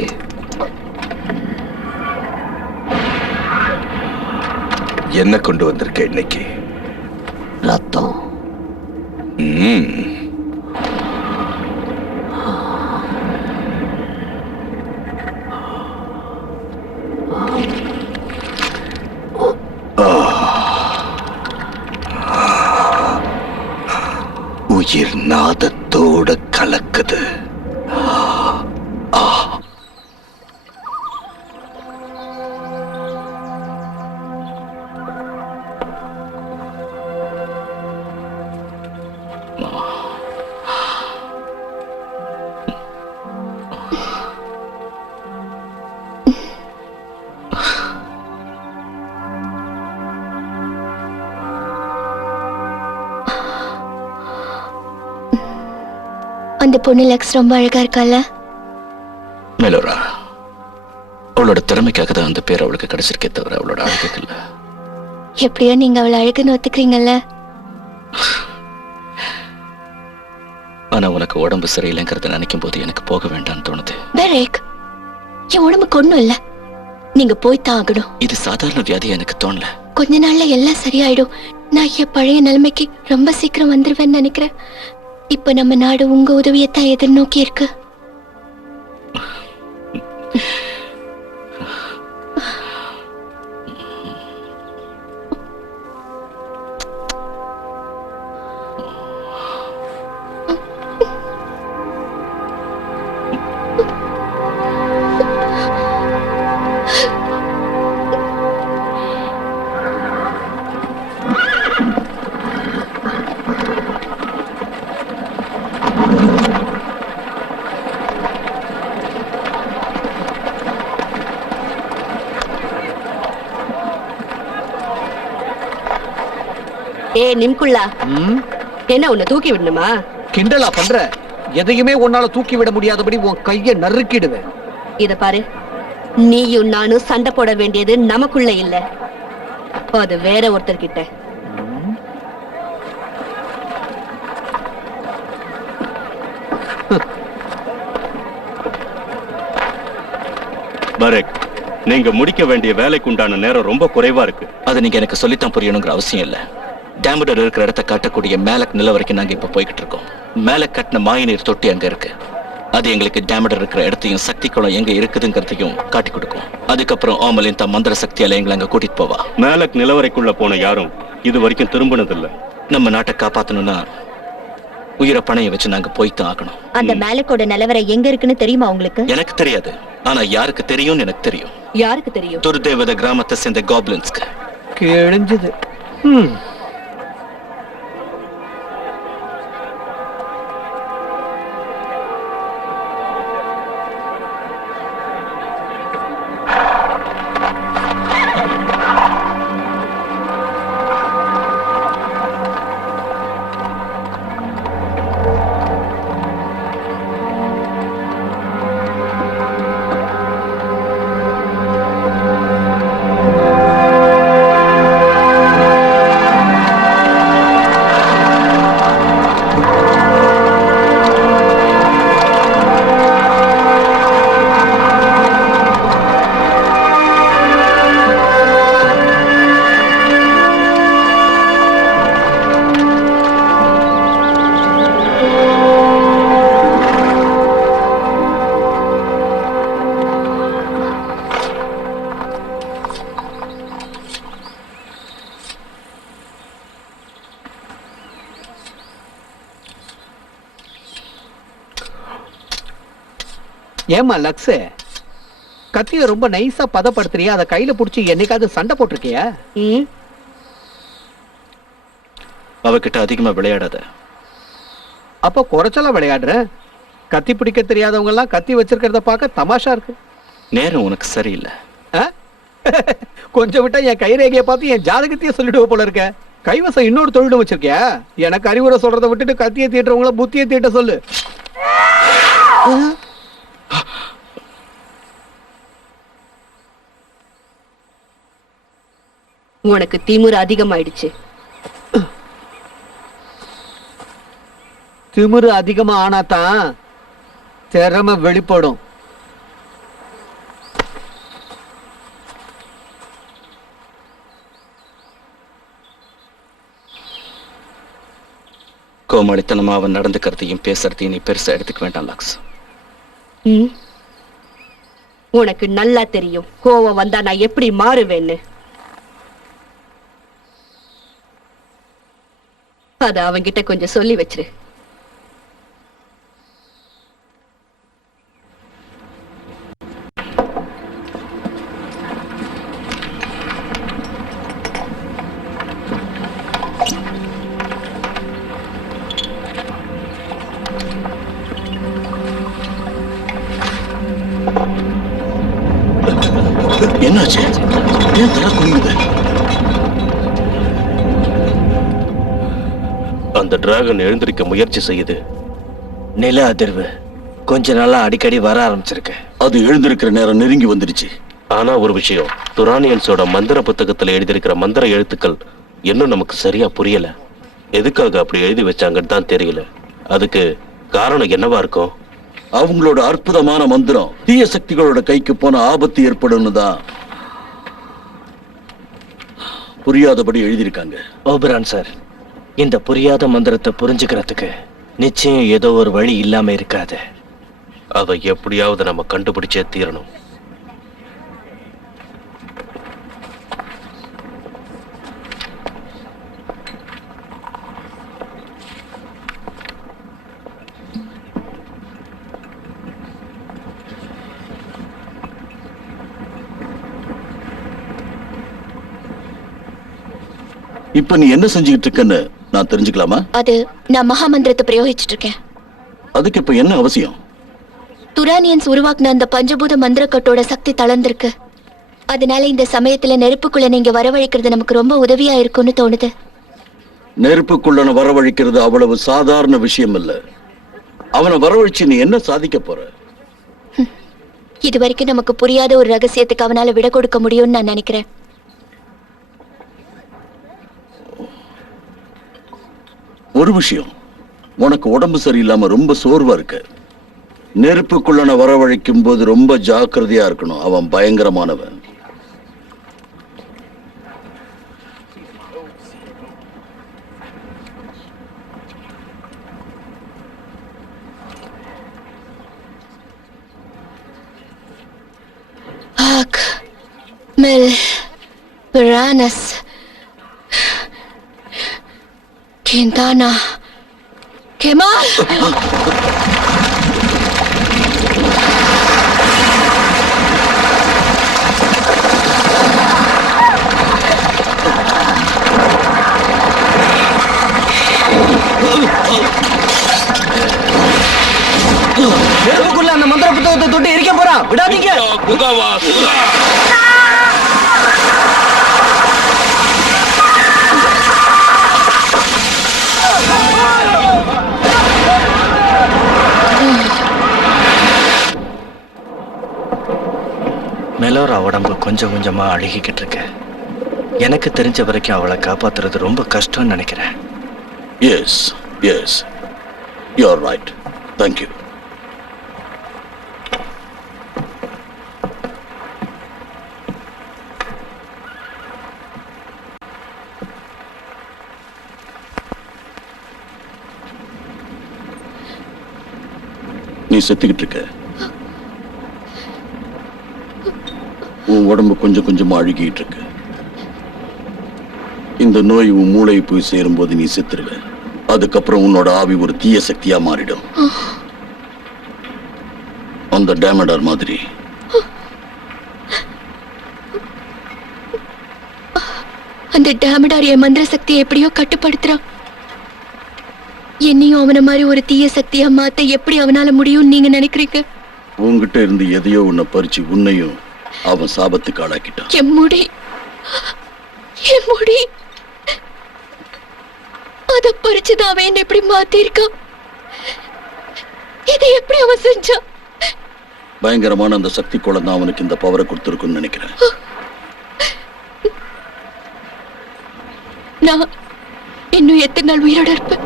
என்ன கொண்டு வந்திருக்க இன்னைக்கு? ரத்தம். உயிர் நாதத்தோட கலக்குது. அந்த பொண்ணு லக்ஸ் ரொம்ப அழகா இருக்கால? மெலோரா, அவளோட திறமைக்காக தான் அந்த பேர் அவளுக்கு கிடைச்சிருக்கே தவிர அவளோட அழகுக்கு இல்ல. எப்படியோ நீங்க அவளை அழகுன்னு ஒத்துக்கிறீங்கல்ல? ஆனா உனக்கு உடம்பு சரியில்லைங்கிறத நினைக்கும் போது எனக்கு போக வேண்டாம்னு தோணுது. டெரேக், என் உடம்புக்கு ஒண்ணும் இல்ல. நீங்க போய்தான் ஆகணும். இது சாதாரண வியாதி எனக்கு தோணல. கொஞ்ச நாள்ல எல்லாம் சரியாயிடும். நான் என் பழைய நிலைமைக்கு ரொம்ப சீக்கிரம் வந்துருவேன்னு நினைக்கிறேன். இப்ப நம்ம நாடு உங்க உதவியத்தான் எதிர்நோக்கி இருக்கு. நிம்குள்ளா, ம், என்ன உன்னை தூக்கி விடணுமா? கிண்டலா பண்ற? எதையுமே உன்னால தூக்கி விட முடியாதபடி உன் கைய நறுக்கிடுவேன். இத பாரு, நீயும் நானும் சண்டை போட வேண்டியது நமக்குள்ள இல்ல, அது வேற ஒருத்தர்கிட்ட. பரேக், நீங்க முடிக்க வேண்டிய வேலைக்கு உண்டான நேரம் ரொம்ப குறைவா இருக்கு. அது நீங்க எனக்கு சொல்லித்தான் புரியணுங்கிற அவசியம் இல்ல. டேமடர் இருக்கிற இடத்த காட்டக்கூடிய மேலக் நில வரைக்கும் நாங்க இப்ப போய்கிட்டு இருக்கோம். மேலக் கட்டின மாயநீர் தொட்டி அங்க இருக்கு. அது எங்களுக்கு டேமடர் இருக்கிற இடத்தையும் சக்தி குளம் எங்க இருக்குதுங்கிறதையும் காட்டி கொடுக்கும். அதுக்கப்புறம் ஓமலின் தம் மந்திர சக்தியால எங்களை அங்க கூட்டிட்டு போவா. மேலக் நிலவரைக்குள்ள போன யாரும் இது வரைக்கும் திரும்பினதில்ல. நம்ம நாட்டை காப்பாத்தணும்னா உயிரை பணைய வச்சு நாங்க போய்தான் ஆகணும். அந்த மேலக்கோட நிலவரை எங்க இருக்குன்னு தெரியுமா உங்களுக்கு? எனக்கு தெரியாது, ஆனா யாருக்கு தெரியும்னு எனக்கு தெரியும். யாருக்கு தெரியும்? துர்தேவத கிராமத்தை சேர்ந்த காப்லின்ஸ்க்கு. கிழிஞ்சது. ஏமா லக்ஸ், கத்திய ரொம்ப நைஸா பதப்படுத்துறியா? அத கையில புடிச்சு என்னைக்காவது சண்டை போட்டிருக்கியா? அவகிட்ட அதிகமா விளையாடாத. அப்ப குறைச்சலா விளையாடுற. கத்தி பிடிக்க தெரியாதவங்க எல்லாம் கத்தி வச்சிருக்கிறத பார்க்க தமாஷா இருக்கு. நேரம் உனக்கு சரியில்லை. ஆ? கொஞ்சம் விட்டா என் கைரேகையை பார்த்து என் ஜாதகத்தையே சொல்லிடுவ போல இருக்க. கைவசம் இன்னொரு தொழிலும் வச்சிருக்கியா? எனக்கு அறிவுரை சொல்றதை விட்டுட்டு கத்தியை தீட்டுறவங்கள புத்தியை தீட்ட சொல்லு. உனக்கு திமிரு அதிகமாயிடுச்சு. திமிரு அதிகமா ஆனாதான் திறமை வெளிப்படும். கோமாளித்தனமா அவன் நடந்துக்கிறதையும் பேசுறதையும் நீ பெருசா எடுத்துக்க வேண்டாம் லாக்ஸ். உனக்கு நல்லா தெரியும் கோவம் வந்தா நான் எப்படி மாறுவேன்னு. அத அவன்கிட்ட கொஞ்சம் சொல்லி வச்சிரு. என்னாச்சு? ஏன் தலை குனியுது? அந்த டிராகன் எழுந்திருக்க முயற்சி செய்யுது. நில அதிர்வு கொஞ்ச நாளா அடிக்கடி வர ஆரம்பிச்சிருக்கு. அது எழுந்திருக்கிற நேரம் நெருங்கி வந்துருச்சு. ஆனா ஒரு விஷயம், துரானியன்ஸோட மந்திர புத்தகத்துல எழுதியிருக்கிற மந்திர எழுத்துக்கள் இன்னும் நமக்கு சரியா புரியல. எதுக்காக அப்படி எழுதி வச்சாங்கன்னு தான் தெரியல. அதுக்கு காரணம் என்னவா இருக்கும்? அவங்களோட அற்புதமான மந்திரம் தீய சக்திகளோட கைக்கு போன ஆபத்து ஏற்படும் தான் புரியாதபடி எழுதியிருக்காங்க. ஓபரான் சார், இந்த புரியாத மந்திரத்தை புரிஞ்சுக்கிறதுக்கு நிச்சயம் ஏதோ ஒரு வழி இல்லாம இருக்காது. அதை எப்படியாவது நம்ம கண்டுபிடிச்சே தீரணும். இப்ப நீ என்ன செஞ்சுக்கிட்டு இருக்கன்னு நான் தெரிஞ்சுக்கலாமா? அது நான் மகாமந்திரத்தை பிரயோகிச்சுட்டு இருக்கேன். அதுக்கு இப்ப என்ன அவசியம்? துரானியன்ஸ் உருவாக்குன அந்த பஞ்சபூத மந்திரக்கட்டோட சக்தி தளர்ந்திருக்கு. அதனால இந்த சமயத்துல நெருப்புக்குள்ள நீங்க வரவழைக்கிறது நமக்கு ரொம்ப உதவியா இருக்கும்னு தோணுது. நெருப்புக்குள்ளன வரவழைக்கிறது அவ்வளவு சாதாரண விஷயம் இல்ல. அவனை வரவழைச்சு நீ என்ன சாதிக்க போற? இது வரைக்கும் நமக்கு புரியாத ஒரு ரகசியத்துக்கு அவனால விட கொடுக்க முடியும்னு நான் நினைக்கிறேன். ஒரு விஷயம், உனக்கு உடம்பு சரியில்லாம ரொம்ப சோர்வா இருக்கு. நெருப்புக்குள்ளன வரவழைக்கும் போது ரொம்ப ஜாக்கிரதையா இருக்கணும். அவன் பயங்கரமானவன். Piranhas, Quintana, Kemal! நெருப்புக்குள்ள அந்த மந்திர புத்தகத்தை தொட்டு எரிக்க போறான், விடாதீங்க. மெலோரா உடம்பு கொஞ்சம் கொஞ்சமா அழுகிக்கிட்டு இருக்கு. எனக்கு தெரிஞ்ச வரைக்கும் அவளை காப்பாத்துறது ரொம்ப கஷ்டம்னு நினைக்கிறேன். Yes yes, you are right. Thank you. நீ செத்துக்கிட்டு இருக்க. உன் உடம்பு கொஞ்சம் கொஞ்சமா அழுகிட்டு இருக்கு. இந்த நோய் உன் மூளையை போய் சேரும் போது நீ செத்துருவ. அதுக்கப்புறம் உன்னோட ஆவி ஒரு தீய சக்தியா மாறிடும். அந்த டேமடார் மாதிரி. அந்த டேமடார் என் மந்திர சக்தியை எப்படியோ கட்டுப்படுத்துறான். என்னையும் அவன மாதிரி ஒரு தீய சக்தியா மாத்த எப்படி அவனால முடியும்னு நீங்க நினைக்கிறீங்க? உன்கிட்ட இருந்து எதையோ உன்னை பறிச்சு உன்னையும் அவன் சாபத்துக்கு ஆளாக்கிட்டான். என் முடி அத பறிச்சுதான் அவன் என்ன எப்படி மாத்திருக்கான். இதை எப்படி அவன் செஞ்சான்? பயங்கரமான அந்த சக்தி குழந்தை அவனுக்கு இந்த பவரை கொடுத்துருக்குன்னு நினைக்கிறேன். நான் இன்னும் எத்தனை நாள் உயிரோட இருப்பேன்?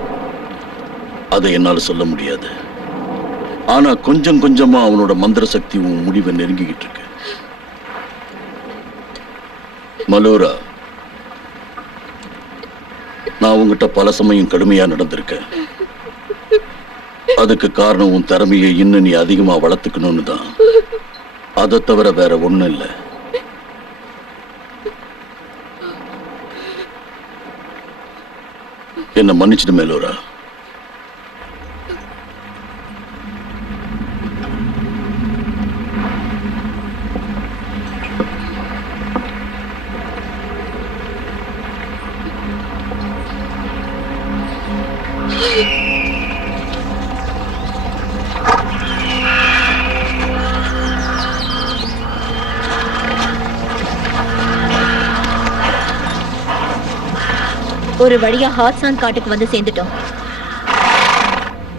அதை என்னால சொல்ல முடியாது. ஆனா கொஞ்சம் கொஞ்சமா அவனோட மந்திர சக்தி உன் முடிவை நெருங்கிக்கிட்டு இருக்கு. மலோரா, நான் உங்ககிட்ட பல சமயம் கடுமையா நடந்திருக்கேன். அதுக்கு காரணம் உன் திறமையை இன்னும் நீ அதிகமா வளர்த்துக்கணும்னு தான். அதை தவிர வேற ஒண்ணும் இல்லை. என்ன மன்னிச்சிடு மேலோரா. ஒரு வழியா ஹாட்சான் காட்டுக்கு வந்து சேர்ந்துட்டோம்.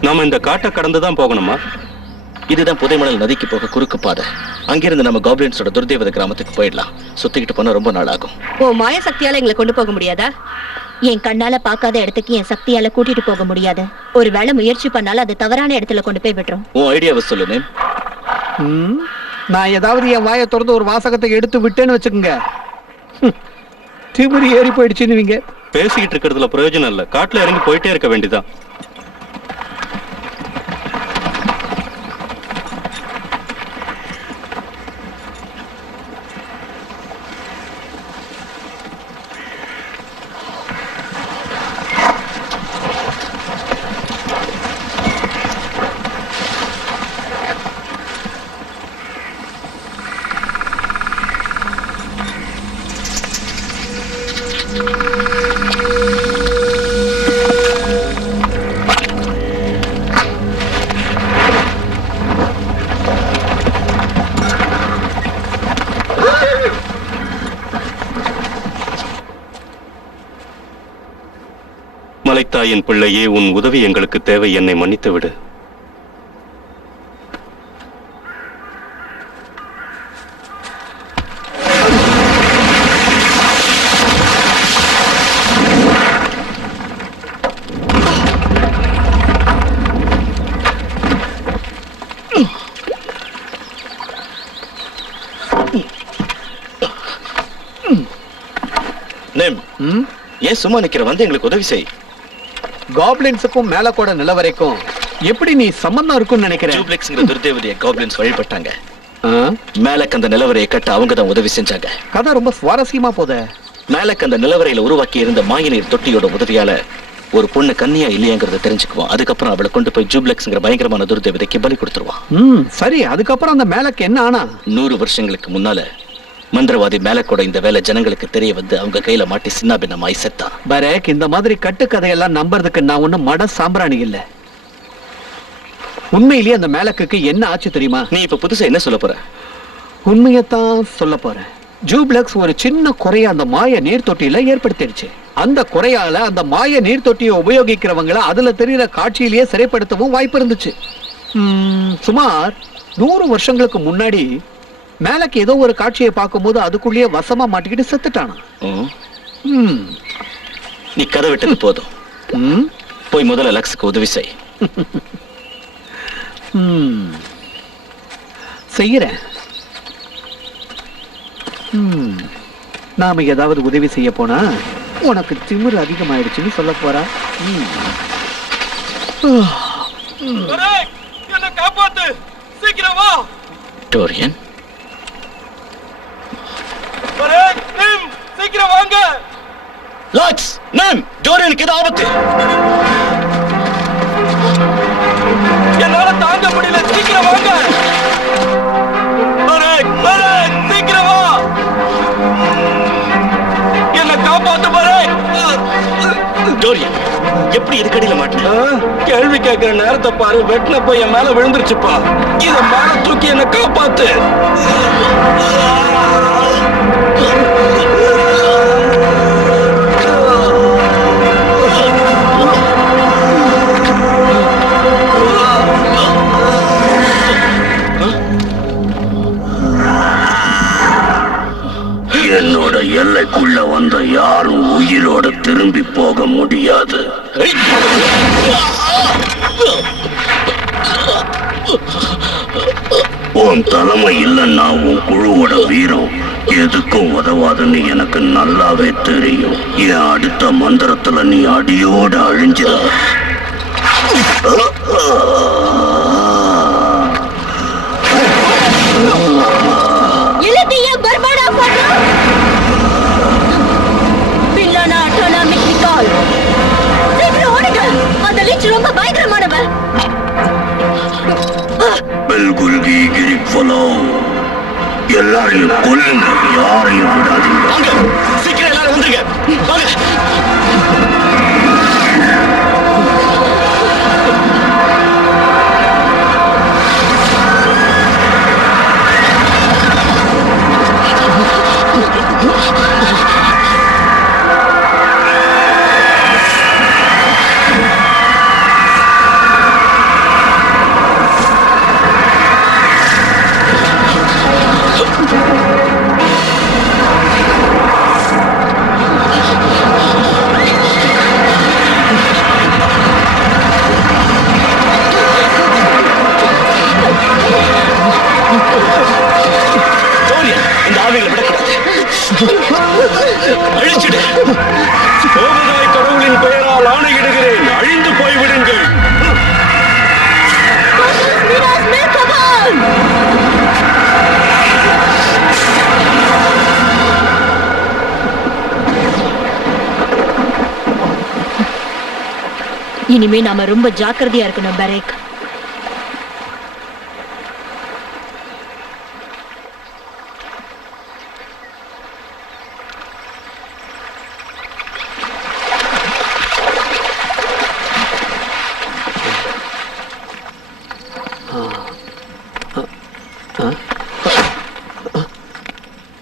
நாம இந்த காட்டை கடந்து தான் போகணுமா? இதுதான் புதைமணல் நதிக்கு போக குறுக்கு பாதை. அங்கிருந்து நம்ம காப்ளின்ஸோட துர்தேவதை கிராமத்துக்கு போயிடலாம். சுத்திக்கிட்டு போனா ரொம்ப நாள் ஆகும். ஓ மாய சக்தியால எங்களை கொண்டு போக முடியாதா? என் கண்ணால பார்க்காத இடத்துக்கு என் சக்தியால கூட்டிட்டு போக முடியாது. ஒருவேளை முயற்சி பண்ணாலும் அது தவறான இடத்துல கொண்டு போய் விட்டுரும். உன் ஐடியாவை சொல்லு நேம். நான் ஏதாவது என் வாயை திறந்து ஒரு வாசகத்தை எடுத்து விட்டேன்னு வச்சுக்கோங்க, திமிரி ஏறி போயிடுச்சுன்னு. பேசிக்கிட்டு இருக்கிறதுல பிரயோஜனம் இல்ல. காட்டுல இறங்கி போயிட்டே இருக்க வேண்டியதான். மலைத்தாயின் பிள்ளையே, உன் உதவி எங்களுக்கு தேவை. என்னை மன்னித்து விடு. நேம், ஏன் சும்மா நிக்கிற? வந்து எங்களுக்கு உதவி செய். காப்ளின்ஸுக்கும் மேலக்கோட நிலவரைக்கும் எப்படி நீ சம்பந்தம் இருக்கும்னு நினைக்கிறேன்? ஜூப்ளெக்ஸ்ங்கிற துர்தேவதையை காப்ளின்ஸ் வழிபட்டாங்க. மேலக்கு அந்த நிலவரையை கட்ட அவங்க தான் உதவி செஞ்சாங்க. கதை ரொம்ப சுவாரஸ்யமா போதே. மேலக்கு அந்த நிலவரையில உருவாக்கி இருந்த மாயநீர் தொட்டியோட உதவியால ஒரு பொண்ணு கன்னியா இல்லையாங்கிறத தெரிஞ்சுக்குவான். அதுக்கப்புறம் அவளை கொண்டு போய் ஜூப்ளெக்ஸ்ங்கிற பயங்கரமான துர்தேவதைக்கு பலி கொடுத்துருவான். சரி, அதுக்கப்புறம் அந்த மேலக்கு என்ன ஆனா? 100 வருஷங்களுக்கு முன்னால மந்திரவாதி மேலக்கோட இந்த வேலை ஜனங்களுக்கு தெரிய வந்து அவங்க கையில மாட்டி சின்னாபின்னமாய் செத்தான். பரேக், இந்த மாதிரி கட்டுக்கதையெல்லாம் நம்புறதுக்கு நான் ஒண்ணும் மட சாம்பிராணி இல்ல. உண்மையிலேயே அந்த மேலக்குக்கு என்ன ஆச்சு தெரியுமா? நீ இப்ப புதுசா என்ன சொல்ல போற? உண்மையத்தான் சொல்ல போறேன். ஜூப்ளெக்ஸ் ஒரு சின்ன குறைய அந்த மாய நீர் தொட்டியில ஏற்படுத்திடுச்சு. அந்த குறையால அந்த மாய நீர் தொட்டியை உபயோகிக்கிறவங்கள அதுல தெரிகிற காட்சியிலேயே சிறைப்படுத்தவும் வாய்ப்பு இருந்துச்சு. சுமார் 100 வருஷங்களுக்கு முன்னாடி மேலக்கு ஏதோ ஒரு காட்சியை பார்க்கும்போது அதுக்குள்ளேயே வசமா மாட்டிக்கிட்டு செத்துட்டானா. நீ கதை விட்டது போதும். போய் முதல்ல லக்ஸுக்கு உதவி செய். செய்யறேன். நாம ஏதாவது உதவி செய்ய போனா உனக்கு திமிரு அதிகமாயிடுச்சுன்னு சொல்ல போறா. என்ன காப்பாத்து, சீக்கிரம் வா. டோரியன், சீக்கிரம் வாங்க. லக்ஸ், நேம், டோரியனுக்கு இது ஆபத்து. என்னால தாங்க முடியல, சீக்கிரம் வாங்க. சீக்கிரம் வா. என்ன காப்பாத்து பரேக். டோரியன், எப்படி இதுக்கடியில மாட்டின? கேள்வி கேட்கிற நேரத்தை பாரு. வெட்டின போய் என் மேல விழுந்துருச்சுப்பா. இத மேல தூக்கி என்ன காப்பாத்து. என்னோட எல்லைக்குள்ள வந்த யாரும் உயிரோட திரும்பி போக முடியாது. உன் தலைமை இல்லைன்னா உன் குழுவோட வீரம் எதுக்கும் உதவாதுன்னு எனக்கு நல்லாவே தெரியும். என் அடுத்த மந்திரத்துல நீ அடியோட அழிஞ்சிட. ரொம்ப பயங்கரமானவன். எல்லாரையும் கொல்லுங்க, யாரையும் விடாதீங்க. சீக்கிரம் எல்லாரும் வந்துருங்க. டோரியன், இந்த ஆவிகளை விடக்கூடாது. அழிச்சிடு. கோபதாய் கடவுளின் பெயரால் ஆணையிடுகிறேன், அழிந்து போய்விடுங்கள். இனிமே நாம ரொம்ப ஜாக்கிரதையா இருக்கணும் பெரேக்.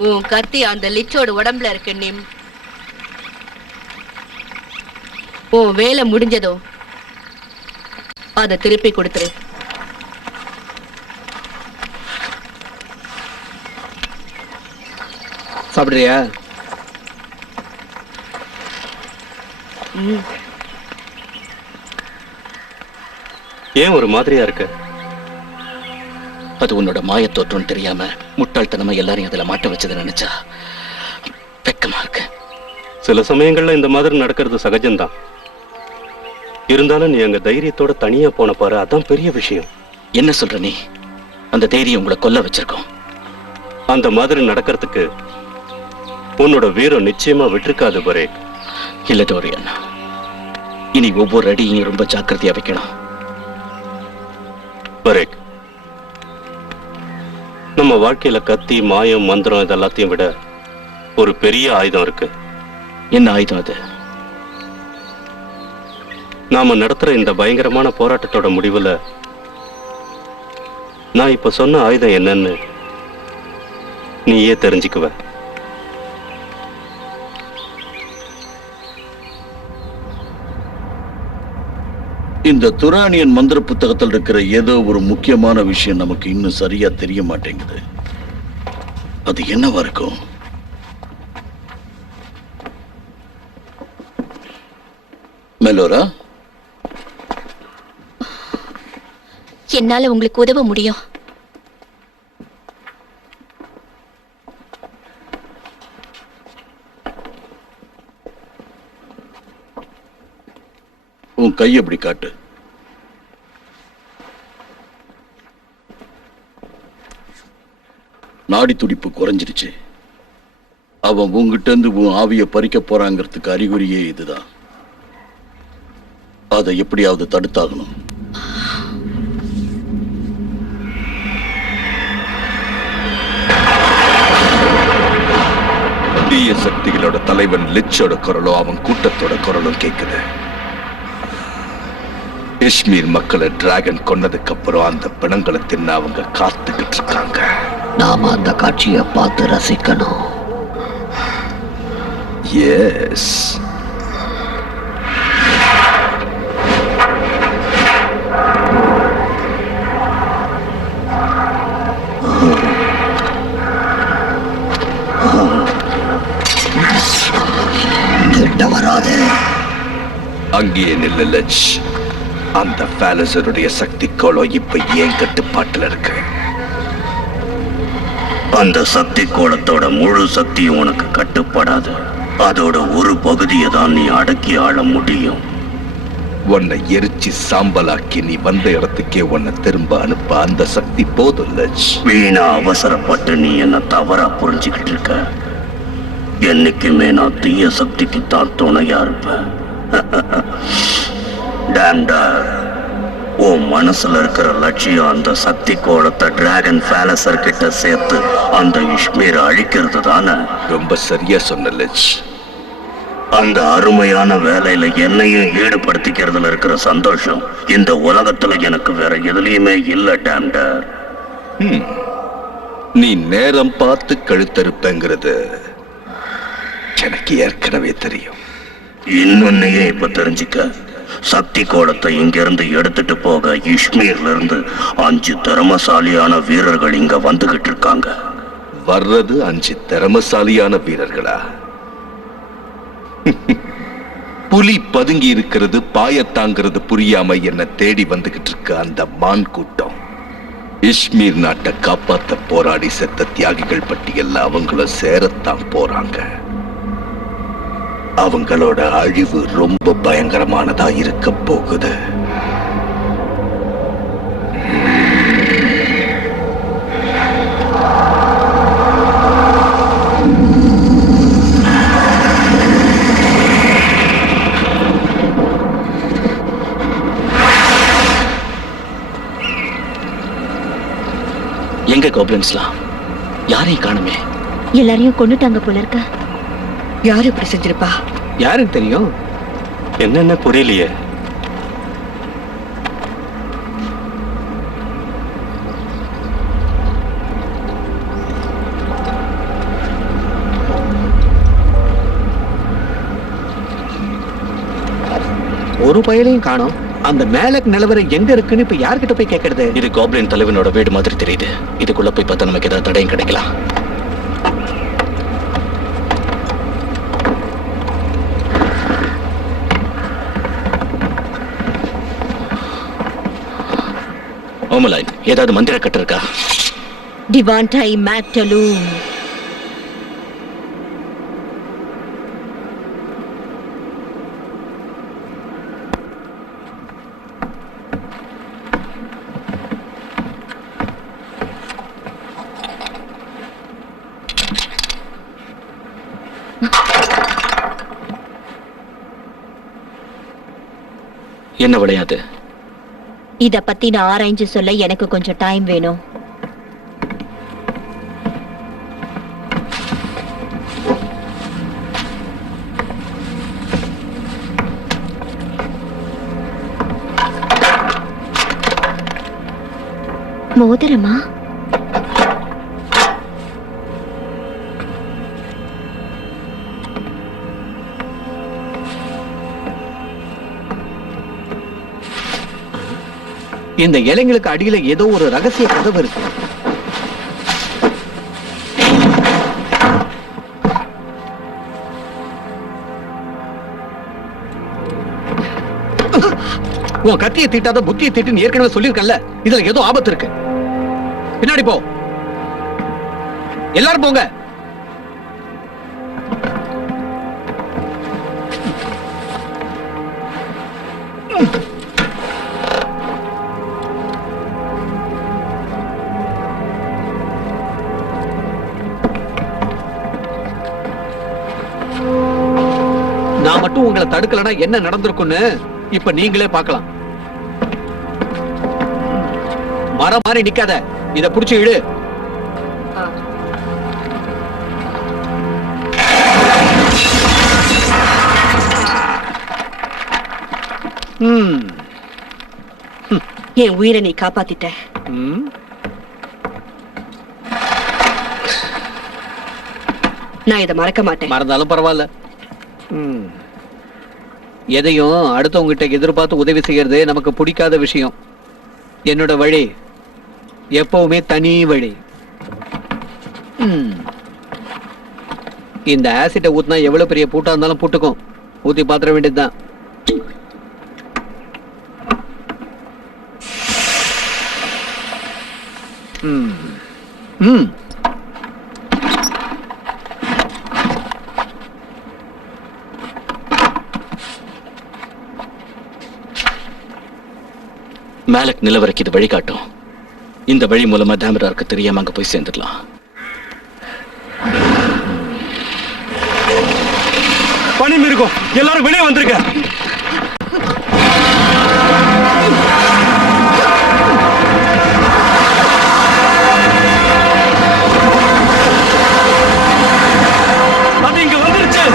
உன் கத்தி அந்த லிச்சோட உடம்புல இருக்கு நிம். உன் வேலை முடிஞ்சதோ அதை திருப்பி கொடுத்துரு. சாப்பிடுறியா? ஏன் ஒரு மாதிரியா இருக்கு? அது உன்னோட மாயத்தோற்றம் தெரியாம முட்டாள்தனமா எல்லாரையும் அதுல மாட்ட வச்சதை நினைச்சா வெக்கமா இருக்கு. சில சமயங்கள்ல இந்த மாதிரி நடக்கிறது சகஜம்தான். இருந்தாலும் நீ அங்க தைரியத்தோட தனியா போன பாரு, அதான் பெரிய விஷயம். என்ன சொல்ற நீ? அந்த தைரியம் உங்களை கொல்ல வச்சிருக்கோம். அந்த மாதிரி நடக்கிறதுக்கு உன்னோட வீரம் நிச்சயமா விட்டுருக்காது பரேக். இல்ல டோரியன், இனி ஒவ்வொரு அடியும் ரொம்ப ஜாக்கிரதையா வைக்கணும். பரேக், நம்ம வாழ்க்கையில கத்தி, மாயம், மந்திரம் இதெல்லாத்தையும் விட ஒரு பெரிய ஆயுதம் இருக்கு. என்ன ஆயுதம் அது? நாம நடத்துற இந்த பயங்கரமான போராட்டத்தோட முடிவுல நான் இப்ப சொன்ன ஆயுதம் என்னன்னு நீயே தெரிஞ்சுக்குவ. இந்த துரானியன் மந்திர புத்தகத்தில் இருக்கிற ஏதோ ஒரு முக்கியமான விஷயம் நமக்கு இன்னும் சரியா தெரிய மாட்டேங்குது. அது என்னவா இருக்கும்? மெலோரா, என்னால உங்களுக்கு உதவ முடியும். உன் கை எப்படி காட்டு. நாடி துடிப்பு குறைஞ்சிருச்சு. அவன் உங்ககிட்ட இருந்து உன் ஆவிய பறிக்க போறாங்கிறதுக்கு அறிகுறியே இதுதான். அதை எப்படியாவது தடுத்தாகணும். தீய சக்திகளோட தலைவன் லிச்சோட குரலும் அவன் கூட்டத்தோட குரலும் கேக்குது. காஷ்மீர் மக்களை டிராகன் கொன்னதுக்கு அப்புறம் அந்த பிணங்களை தின்ன அவங்க காத்துக்கிட்டு இருக்காங்க. நாம அந்த காட்சியை பார்த்து ரசிக்கணும். எஸ், கிட்ட வராது. அங்கேயே நில்ல லட்ச். அந்த பேலசருடைய சக்தி கோலம் இப்ப ஏன் கட்டுப்பாட்டுல இருக்கு? அந்த சக்தி கோலத்தோட முழு சக்தியும் உனக்கு கட்டுப்படாது. அதோட ஒரு பகுதியை தான் நீ அடக்கி ஆள முடியும். உன்னை எரிச்சு சாம்பலாக்கி நீ வந்த இடத்துக்கே உன்னை திரும்ப அனுப்ப அந்த சக்தி போதும் லட்ச். வீணா அவசரப்பட்டு நீ என்ன தவறா புரிஞ்சுக்கிட்டு இருக்க. என்னைக்குமே நான் தீய சக்திக்கு தான் துணையா இருப்பேன். டேம்டர், உன் மனசுல இருக்கிற லட்சியம் அந்த சக்தி கோலத்தை டிராகன் பேலசர் கிட்ட சேர்த்து அந்த இஷ்மீரை அழிக்கிறது தானே? ரொம்ப சரியா சொன்ன லட்ச். அந்த அருமையான வேலையில என்னையும் ஈடுபடுத்திக்கிறதுல இருக்கிற சந்தோஷம் இந்த உலகத்துல எனக்கு வேற எதுலயுமே இல்ல டேம்டர். நீ நேரம் பார்த்து கழுத்தறுப்பங்கிறது எனக்கு ஏற்கனவே தெரியும். இன்னொன்னையே இப்ப தெரிஞ்சுக்க. சக்தி கோலத்தை இங்கிருந்து எடுத்துட்டு போக இஷ்மீர்ல இருந்து 5 திறமசாலியான வீரர்கள் இங்க வந்துகிட்டு இருக்காங்க. வர்றது 5 திறமசாலியான வீரர்களா? புலி பதுங்கி இருக்கிறது பாயத்தாங்கிறது புரியாம என்ன தேடி வந்துகிட்டு இருக்க அந்த மான் கூட்டம் இஷ்மீர் நாட்டை காப்பாத்த போராடி செத்த தியாகிகள் பட்டியல்ல அவங்களும் சேரத்தான் போறாங்க. அவங்களோட அழிவு ரொம்ப பயங்கரமானதா இருக்க போகுது. எங்க கோப்ளின்ஸ்லாம் யாரையும் காணுமே. எல்லாரையும் கொண்டுட்டாங்க போல இருக்க. யாரு இப்படி செஞ்சிருப்பா? யாருக்கு தெரியும்? என்னென்ன புரியலையே. ஒரு பயலையும் காணோம். அந்த மேலக் நிலவரம் எங்க இருக்குன்னு இப்ப யார்கிட்ட போய் கேட்கறது? இது கோப்ளின் தலைவனோட வீடு மாதிரி தெரியுது. இதுக்குள்ள போய் பார்த்தா நமக்கு ஏதாவது தடையும் கிடைக்கலாம். ஓமலாய், ஏதாவது மந்திர கட்டு இருக்கா? டிவான்டை மேக்டலூ. என்ன விளையாது? இத பத்தி நான் ஆராய்ஞ்சு சொல்ல எனக்கு கொஞ்சம் டைம் வேணும். மோதிரமா? இந்த இலைங்களுக்கு அடியில ஏதோ ஒரு ரகசிய கதவு இருக்கு. உன் கத்தியை தீட்டாத புத்தியை தீட்டுன்னு ஏற்கனவே சொல்லியிருக்கல. இதுல ஏதோ ஆபத்து இருக்கு. பின்னாடி போ. எல்லாரும் போங்க. நான் மட்டும் உங்களை தடுக்கலனா என்ன நடந்திருக்குன்னு இப்ப நீங்களே பார்க்கலாம். மரம் மாதிரி நிக்காத. இத புடிச்சு இழு. என் உயிரை நீ காப்பாத்திட்ட. நான் இதை மறக்க மாட்டேன். மறந்தாலும் பரவாயில்ல. எதையும் அடுத்தவங்கிட்ட எதிர்பார்த்து உதவி செய்யறது நமக்கு பிடிக்காத விஷயம். என்னோட வழி எப்பவுமே தனி வழி. இந்த ஆசிட்டை ஊத்தினா எவ்வளவு பெரிய பூட்டா இருந்தாலும் பூட்டுக்கும். ஊத்தி பாத்திர வேண்டியதுதான். மேலக் நிலவரைக்கு இது வழிகாட்டும். இந்த வழி மூலமா டேமராருக்கு தெரியாம அங்க போய் சேர்ந்துடலாம். பனி மிருகம் எல்லாரும் வெளியே வந்திருக்க. அது இங்க வந்துருச்சு.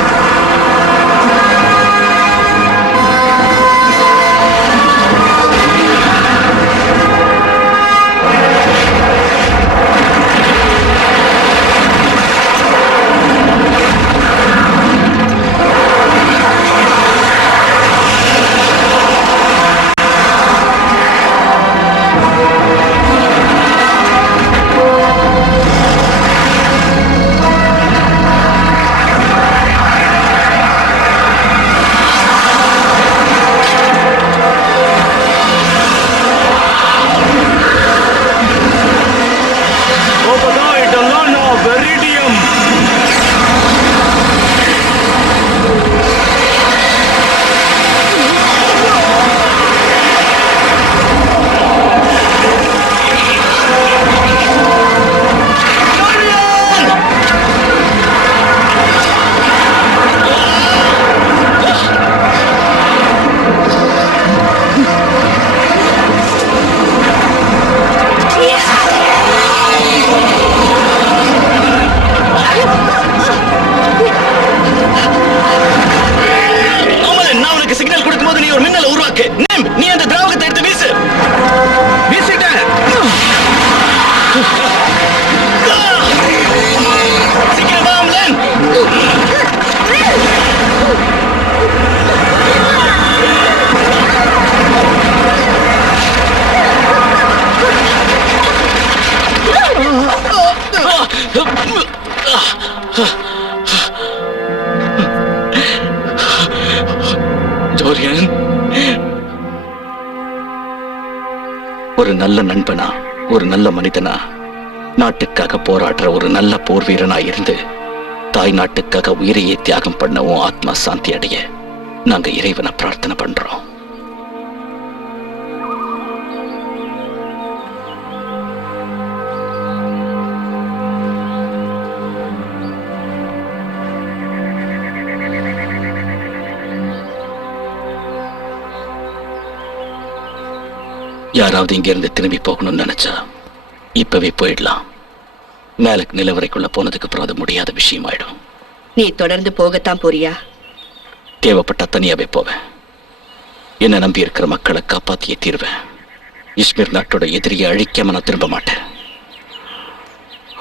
ஒரு நல்ல நண்பனா, ஒரு நல்ல மனிதனா, நாட்டுக்காக போராடுற ஒரு நல்ல போர் வீரனா இருந்து தாய் நாட்டுக்காக உயிரையே தியாகம் பண்ணவும் ஆத்மா சாந்தி அடைய நாங்க இறைவனை பிரார்த்தனை பண்றோம். யாராவது இங்க இருந்து திரும்பி போகணும்னு நினைச்சா இப்பவே போயிடலாம். மேலுக்கு நிலவரைக்குள்ள போனதுக்கு அப்புறம் அது முடியாத விஷயமாயிடும். நீ தொடர்ந்து போகத்தான் போறியா? தேவைப்பட்டா தனியாவே போவேன். என்ன நம்பி இருக்கிற மக்களை காப்பாத்தியே தீர்வேன். இஸ்மீர் நாட்டோட எதிரியை அழிக்காம நான் திரும்ப மாட்டேன்.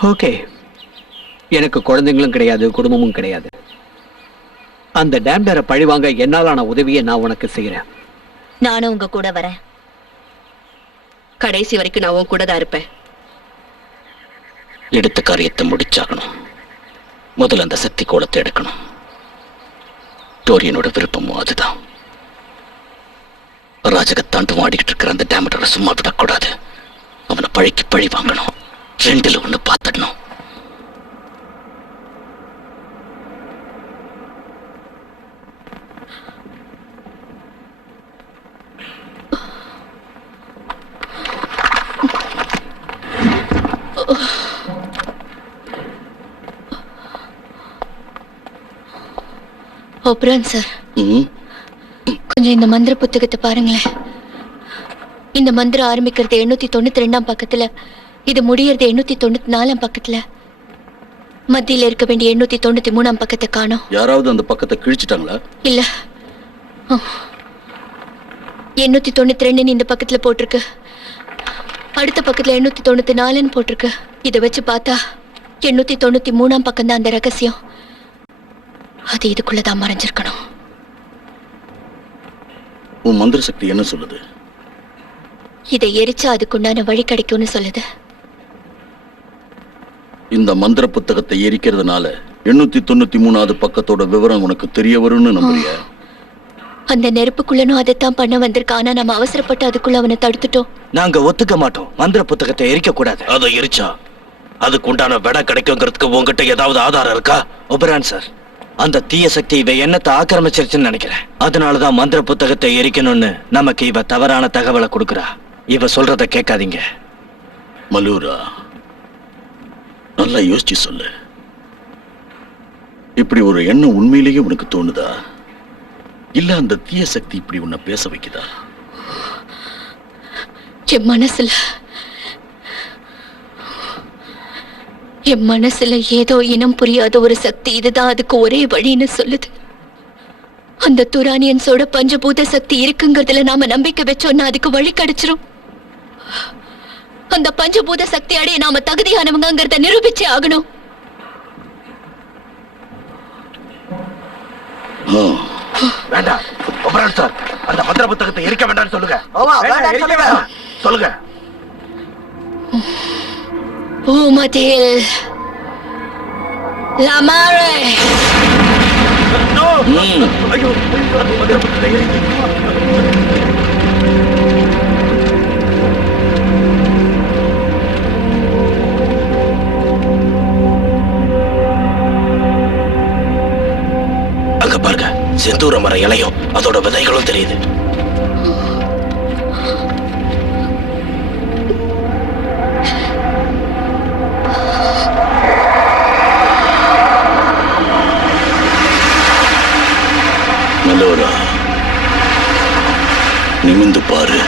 ஓகே, எனக்கு குழந்தைங்களும் கிடையாது, குடும்பமும் கிடையாது. அந்த டேம்டரை பழிவாங்க என்னாலான உதவியை நான் உனக்கு செய்யறேன். நானும் உங்க கூட வரேன். கடைசி வரைக்கும் நான் உன் கூட தான் இருப்பேன். எடுத்த காரியத்தை முடிச்சாகணும். முதல்ல அந்த சக்தி கோலத்தை எடுக்கணும். டோரியனோட விருப்பமும் அதுதான். ராஜகத்தாண்டு ஆடிக்கிட்டு இருக்கிற அந்த டேமடரை சும்மா விடக்கூடாது. அவனை பழிக்கு பழி வாங்கணும். ரெண்டுல ஒண்ணு பார்த்துடணும். ஓப்ரான் சார், ம், கொஞ்சம் இந்த மந்திர புத்தகத்தை பாருங்களேன். இந்த மந்திரம் ஆரம்பிக்கிறது 892 பக்கத்துல, இது முடியறது 894 பக்கத்துல, மத்தியில இருக்க வேண்டிய 893 பக்கத்தை காணோம். யாராவது அந்த பக்கத்தை கிழிச்சிட்டாங்களா? இல்ல, 892 இந்த பக்கத்துல போட்டிருக்கு. அடுத்த பக்கத்துல 894 போட்டிருக்கு. இதை வச்சு பார்த்தா 893 பக்கம் தான் அந்த ரகசியம். அது இதுக்குள்ளதான் மறைஞ்சிருக்கணும். உன் மந்திர சக்தி என்ன சொல்லுது? இதை எரிச்சா அதுக்குண்டான வழி கிடைக்கும்னு சொல்லுது. இந்த மந்திர புத்தகத்தை எரிக்கிறதுனால 893வது பக்கத்தோட விவரம் உனக்கு தெரிய வரும்னு நம்புறியா? அந்த நெருப்புக்குள்ளனும் அதைத்தான் பண்ண வந்திருக்கான். ஆனா நம்ம அவசரப்பட்டு அதுக்குள்ள அவனை தடுத்துட்டோம். நாங்க ஒத்துக்க மாட்டோம். மந்திர புத்தகத்தை எரிக்க கூடாது. அதை எரிச்சா அதுக்கு உண்டான விட கிடைக்குங்கிறதுக்கு உங்ககிட்ட ஏதாவது ஆதாரம் இருக்கா? ஒபரான் சார், அந்த தீய சக்தி இவ எண்ணத்தை ஆக்கிரமிச்சிருச்சுன்னு நினைக்கிறேன். அதனாலதான் மந்திர புத்தகத்தை எரிக்கணும்னு நமக்கு இவ தவறான தகவலை கொடுக்குறா. இவ சொல்றத கேட்காதீங்க. மலூரா, நல்லா யோசிச்சு சொல்லு. இப்படி ஒரு எண்ணம் உண்மையிலேயே உனக்கு தோணுதா? இல்ல அந்த தீய சக்தி இப்படி உன்னை பேச வைக்குதா? என் மனசுல ஏதோ இனம் புரியாத ஒரு சக்தி இதுதான் அதுக்கு ஒரே வழின்னு சொல்லுது. அந்த துரானியன்ஸோட பஞ்சபூத சக்தி இருக்குங்கிறதுல நாம நம்பிக்கை வச்சோம்னா அதுக்கு வழி கிடைச்சிரும். அந்த பஞ்சபூத சக்தி அடைய நாம தகுதியானவங்கிறத நிரூபிச்சே ஆகணும். வேண்டாம் ஒபரான் சார், அந்த மந்திர புத்தகத்தை எரிக்க வேண்டாம்னு சொல்லுங்க. சொல்லுங்க. பூமதில் லமாரே. ஐயோ, மந்திர புத்தகத்தை எரிக்க. அங்க பாருங்க, செந்தூர மர இலையும் அதோட விதைகளும் தெரியுது. மலோரா, நிமிந்து பாரு.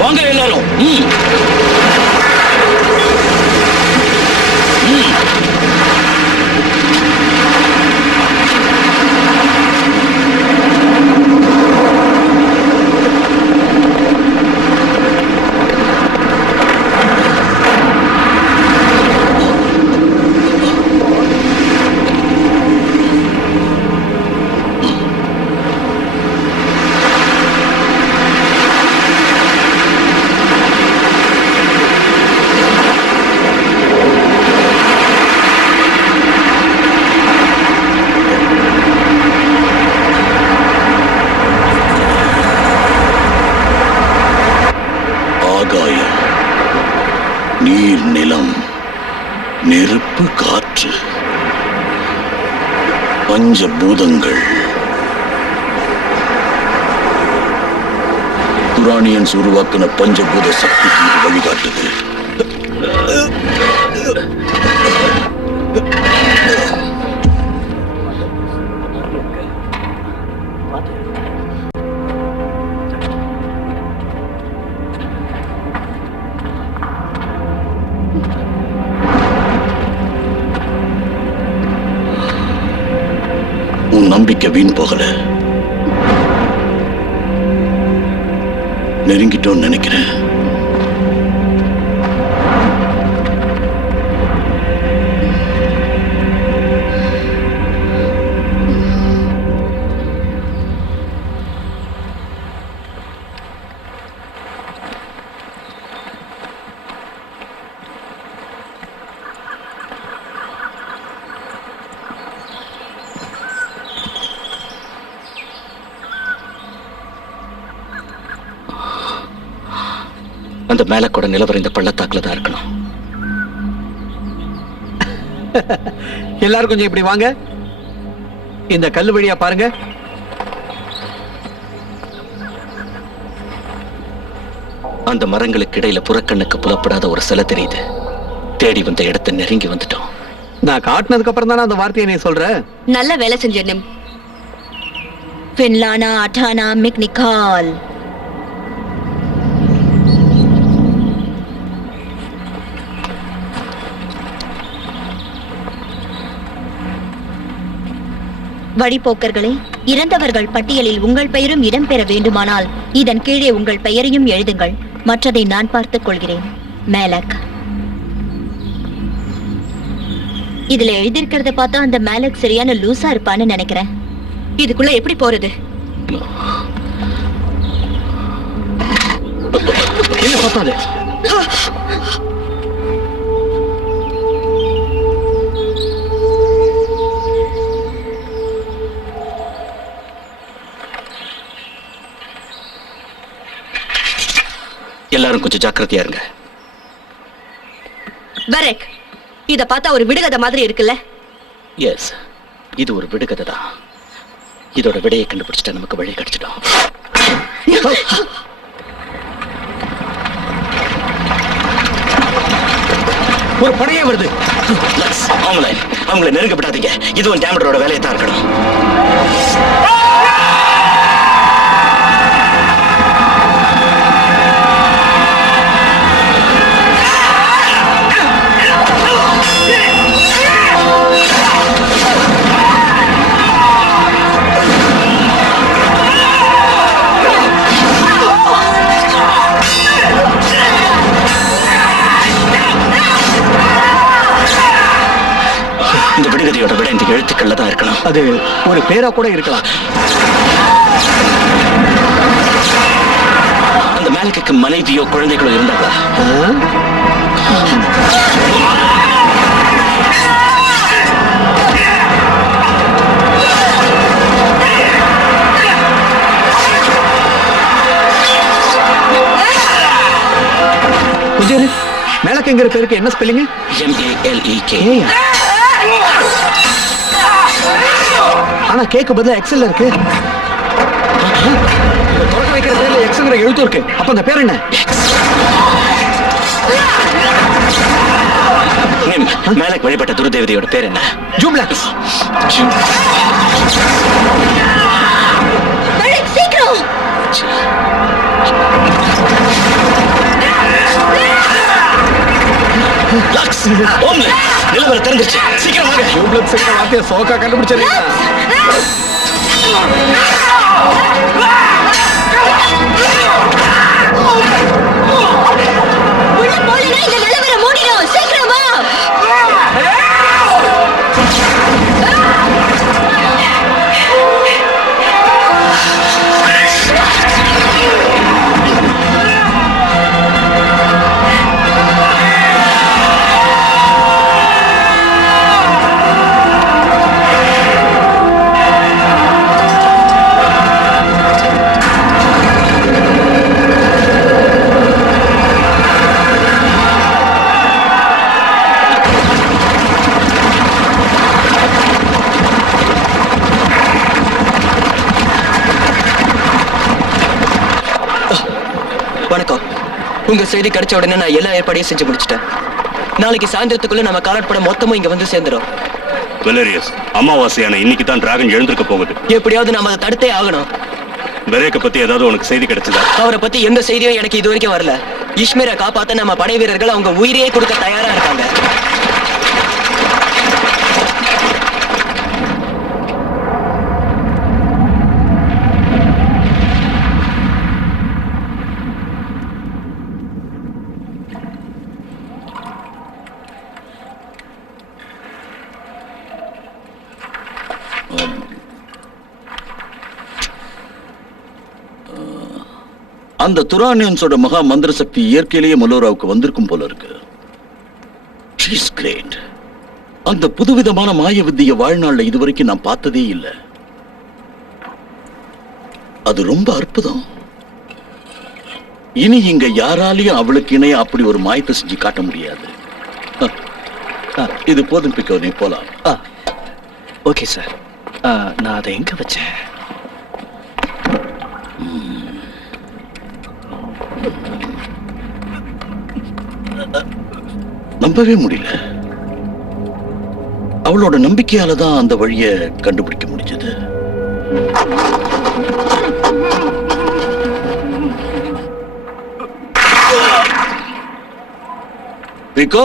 வாங்க எல்லாரும். நீர், நிலம், நெருப்பு, காற்று, பஞ்சபூதங்கள். குரானியன்ஸ் உருவாக்கின பஞ்சபூத சக்திக்கு இது வழிகாட்டுது. உன் நம்பிக்கை வீண் போகல. நெருங்கிட்டோன்னு நினைக்கிறேன். அந்த மேல கூட நிலவரம் இந்த பள்ளத்தாக்குல தான் இருக்கணும். எல்லாரும் கொஞ்சம் இப்படி வாங்க. இந்த கல்லு வழியா பாருங்க. அந்த மரங்களுக்கு இடையில புறக்கண்ணுக்கு புலப்படாத ஒரு சிலை தெரியுது. தேடி வந்த இடத்தை நெருங்கி வந்துட்டோம். நான் காட்டினதுக்கு அப்புறம் தானே அந்த வார்த்தையை நீ சொல்ற. நல்ல வேலை செஞ்ச நிம். பின்லானா அட்டானா மிக்னிகால். வழிபோக்கர்களே, இறந்தவர்கள் பட்டியலில் உங்கள் பெயரும் இடம்பெற வேண்டுமானால் இதன் கீழே உங்கள் பெயரையும் எழுதுங்கள். மற்றதை நான் பார்த்துக் கொள்கிறேன். மேலக். இதுல எழுதியிருக்கிறத பார்த்தா அந்த மேலக் சரியான லூசா இருப்பான்னு நினைக்கிறேன். இதுக்குள்ள எப்படி போறது? என்ன பார்த்தாது? எல்லாரும் கொஞ்சம் ஜாக்கிரதையா இருங்க. பரக், இத பார்த்தா ஒரு விடுகதை மாதிரி இருக்குல்ல? எஸ், இது ஒரு விடுகதை தான். இதோட விடையை கண்டுபிடிச்சிட்டா நமக்கு வழி கிடைச்சிடும். ஒரு படையே வருது. அவங்கள நெருங்கப்படாதீங்க. இதுவும் டேமரோட வேலையை தான் இருக்கணும். இந்த விடுகதையோட விட இந்த எழுத்துக்கள்ல தான் இருக்கணும். அது ஒரு பேரா கூட இருக்கலாம். அந்த மேலக்கு மனைவியோ குழந்தைகளோ இருந்தாங்களா? கொஞ்சம் மேலக்குங்கிற பேருக்கு என்ன ஸ்பெல்லிங்? MALEK. ஆனா கேக்கு பதிலா எக்ஸல் இருக்கு. தொடக்க வைக்கிற பேர்ல எக்ஸ்ங்கிற எழுத்து இருக்கு. அப்ப அந்த பேர் என்ன? மேலக் வழிபட்ட துருதேவதையோட பேர் என்ன? ஜூப்ளக்ஸ். சீக்கிரம். நிலவரம் தெரிஞ்சிருச்சு. சீக்கிரம் வாங்க. ஜூப்ளக்ஸ் வார்த்தையை சோக்கா கண்டுபிடிச்சிருக்கீங்க. உள்ள போலனா இந்த நிலவரம் மூடிடும். சீக்கிரம் வா. உங்க செய்தி கிடைச்ச உடனே நான் எல்லா ஏற்பாடையும் செஞ்சு முடிச்சிட்டேன். நாளைக்கு சாயந்தரத்துக்குள்ள நம்ம காலாட்பட மொத்தமும் இங்க வந்து சேர்ந்துரும். வெலேரியஸ், அமாவாசையான இன்னைக்கு தான் டிராகன் எழுந்திருக்க போகுது. எப்படியாவது நாம அதை தடுத்தே ஆகணும். வெரேக்க பத்தி ஏதாவது உனக்கு செய்தி கிடைச்சதா? அவரை பத்தி எந்த செய்தியும் எனக்கு இது வரைக்கும் வரல. இஷ்மீரை காப்பாத்த நம்ம படை வீரர்கள் அவங்க உயிரையே கொடுக்க தயாரா இருக்காங்க. அந்த துரானியன்ஸோட மகா மந்திர சக்தி இயற்கையிலேயே மல்லோராவுக்கு வந்திருக்கும் போல இருக்கு. She is great. அந்த புதுவிதமான மாய வித்திய வாழ்நாள்ல இதுவரைக்கும் நான் பார்த்ததே இல்லை. அது ரொம்ப அற்புதம். இனி இங்க யாராலையும் அவளுக்கு இணைய அப்படி ஒரு மாயத்தை செஞ்சு காட்ட முடியாது. இது போதும் பிக்கோ, நீ போலாம். Okay sir. நான் அதை எங்க வச்சேன்? நம்பவே முடியல. அவளோட நம்பிக்கையால தான் அந்த வழியை கண்டுபிடிக்க முடிஞ்சது. பிகோ,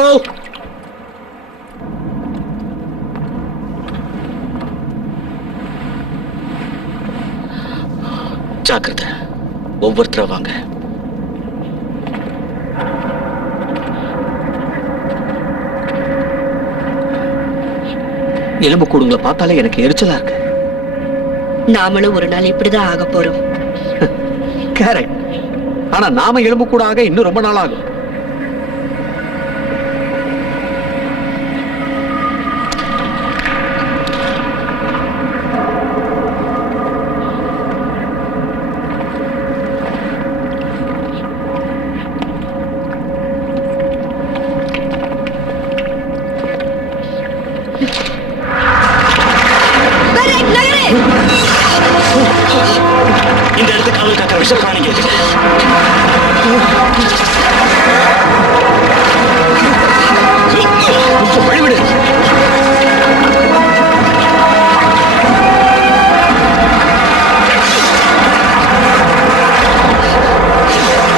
ஜாக்கிரதை. ஒவ்வொருத்தரா வாங்க. எலும்பு கூடுங்களை பார்த்தாலே எனக்கு எரிச்சலா இருக்கு. நாமளும் ஒரு நாள் இப்படிதான் ஆக போறோம். கரெக்ட். ஆனா நாம எலும்பு கூட ஆக இன்னும் ரொம்ப நாள் ஆகும். இந்த இடத்துக்கு காவல் காக்கிற விஷப்பிராணிங்க இருக்கு. கொஞ்சம் வழிவிடு.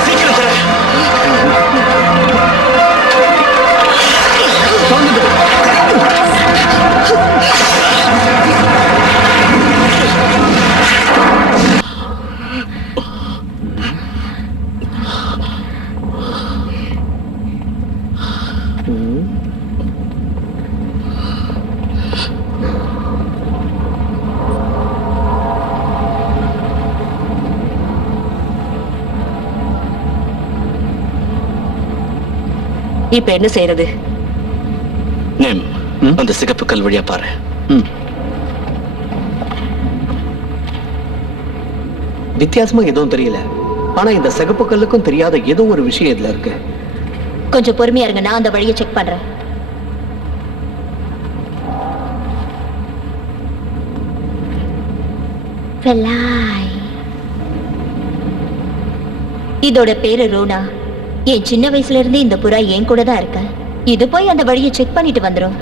சீக்கிரம் சார். இப்ப என்ன செய்யறது? நேம், அந்த சிகப்பு கல் வழியா பாரு. வித்தியாசமா எதுவும் தெரியல. ஆனா இந்த சிகப்பு கல்லுக்கும் தெரியாத ஏதோ ஒரு விஷயம் இதுல இருக்கு. கொஞ்சம் பொறுமையா இருங்க, நான் அந்த வழியை செக் பண்றேன். இதோட பேரு ரோனா. என் சின்ன வயசுல இருந்து இந்த புறா என் கூட தான் இருக்க. இது போய் அந்த வழியை செக் பண்ணிட்டு வந்துரும்.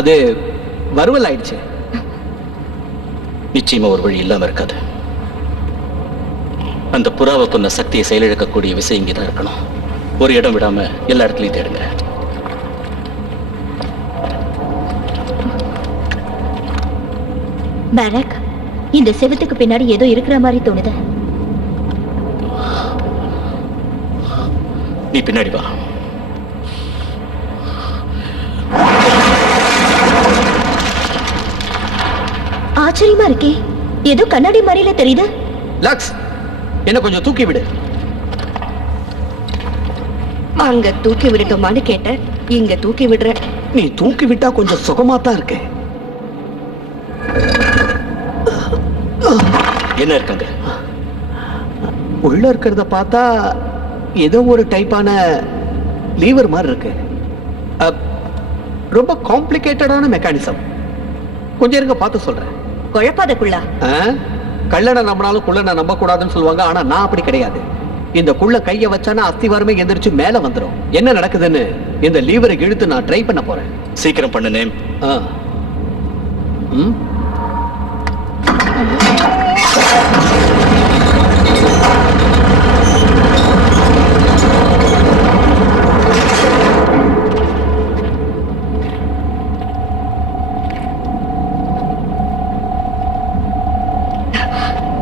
அது வறுவல் ஆயிடுச்சு. நிச்சயமா ஒரு வழி இல்லாம இருக்காது. அந்த புறாவை கொன்ன சக்தியை செயலிழக்கக்கூடிய விஷயம் இங்கதான் இருக்கணும். ஒரு இடம் விடாம எல்லா இடத்துலயும் தேடுங்க. பரக், இந்த செவத்துக்கு பின்னாடி ஏதோ இருக்கிற மாதிரி தோணுது. நீ பின்னாடி வா. ஆச்சரியமா இருக்கே, ஏதோ கண்ணாடி மாதிரில தெரியுது. லக்ஸ், என்ன கொஞ்சம் தூக்கி விடு. அங்க தூக்கி விடட்டுமான்னு கேட்ட, இங்க தூக்கி விடுற. நீ தூக்கி விட்டா கொஞ்சம் சுகமா தான் இருக்கு. என்ன இருக்காங்க? உள்ள இருக்கிறத பார்த்தா ஏதோ ஒரு டைப்பான லீவர் மாதிரி இருக்கு. ரொம்ப காம்ப்ளிகேட்டடான மெக்கானிசம். கொஞ்சம் இருங்க பார்த்து சொல்றேன். குழப்பாதக்குள்ளா கள்ளனை நம்பினாலும் குள்ளனை நம்ப கூடாதுன்னு சொல்லுவாங்க. ஆனா நான் அப்படி கிடையாது. இந்த குள்ள கைய வச்சானா அஸ்திவாரமே எந்திரிச்சு மேல வந்துடும். என்ன நடக்குதுன்னு இந்த லீவரை இழுத்து நான் ட்ரை பண்ண போறேன். சீக்கிரம் பண்ணு நேம்.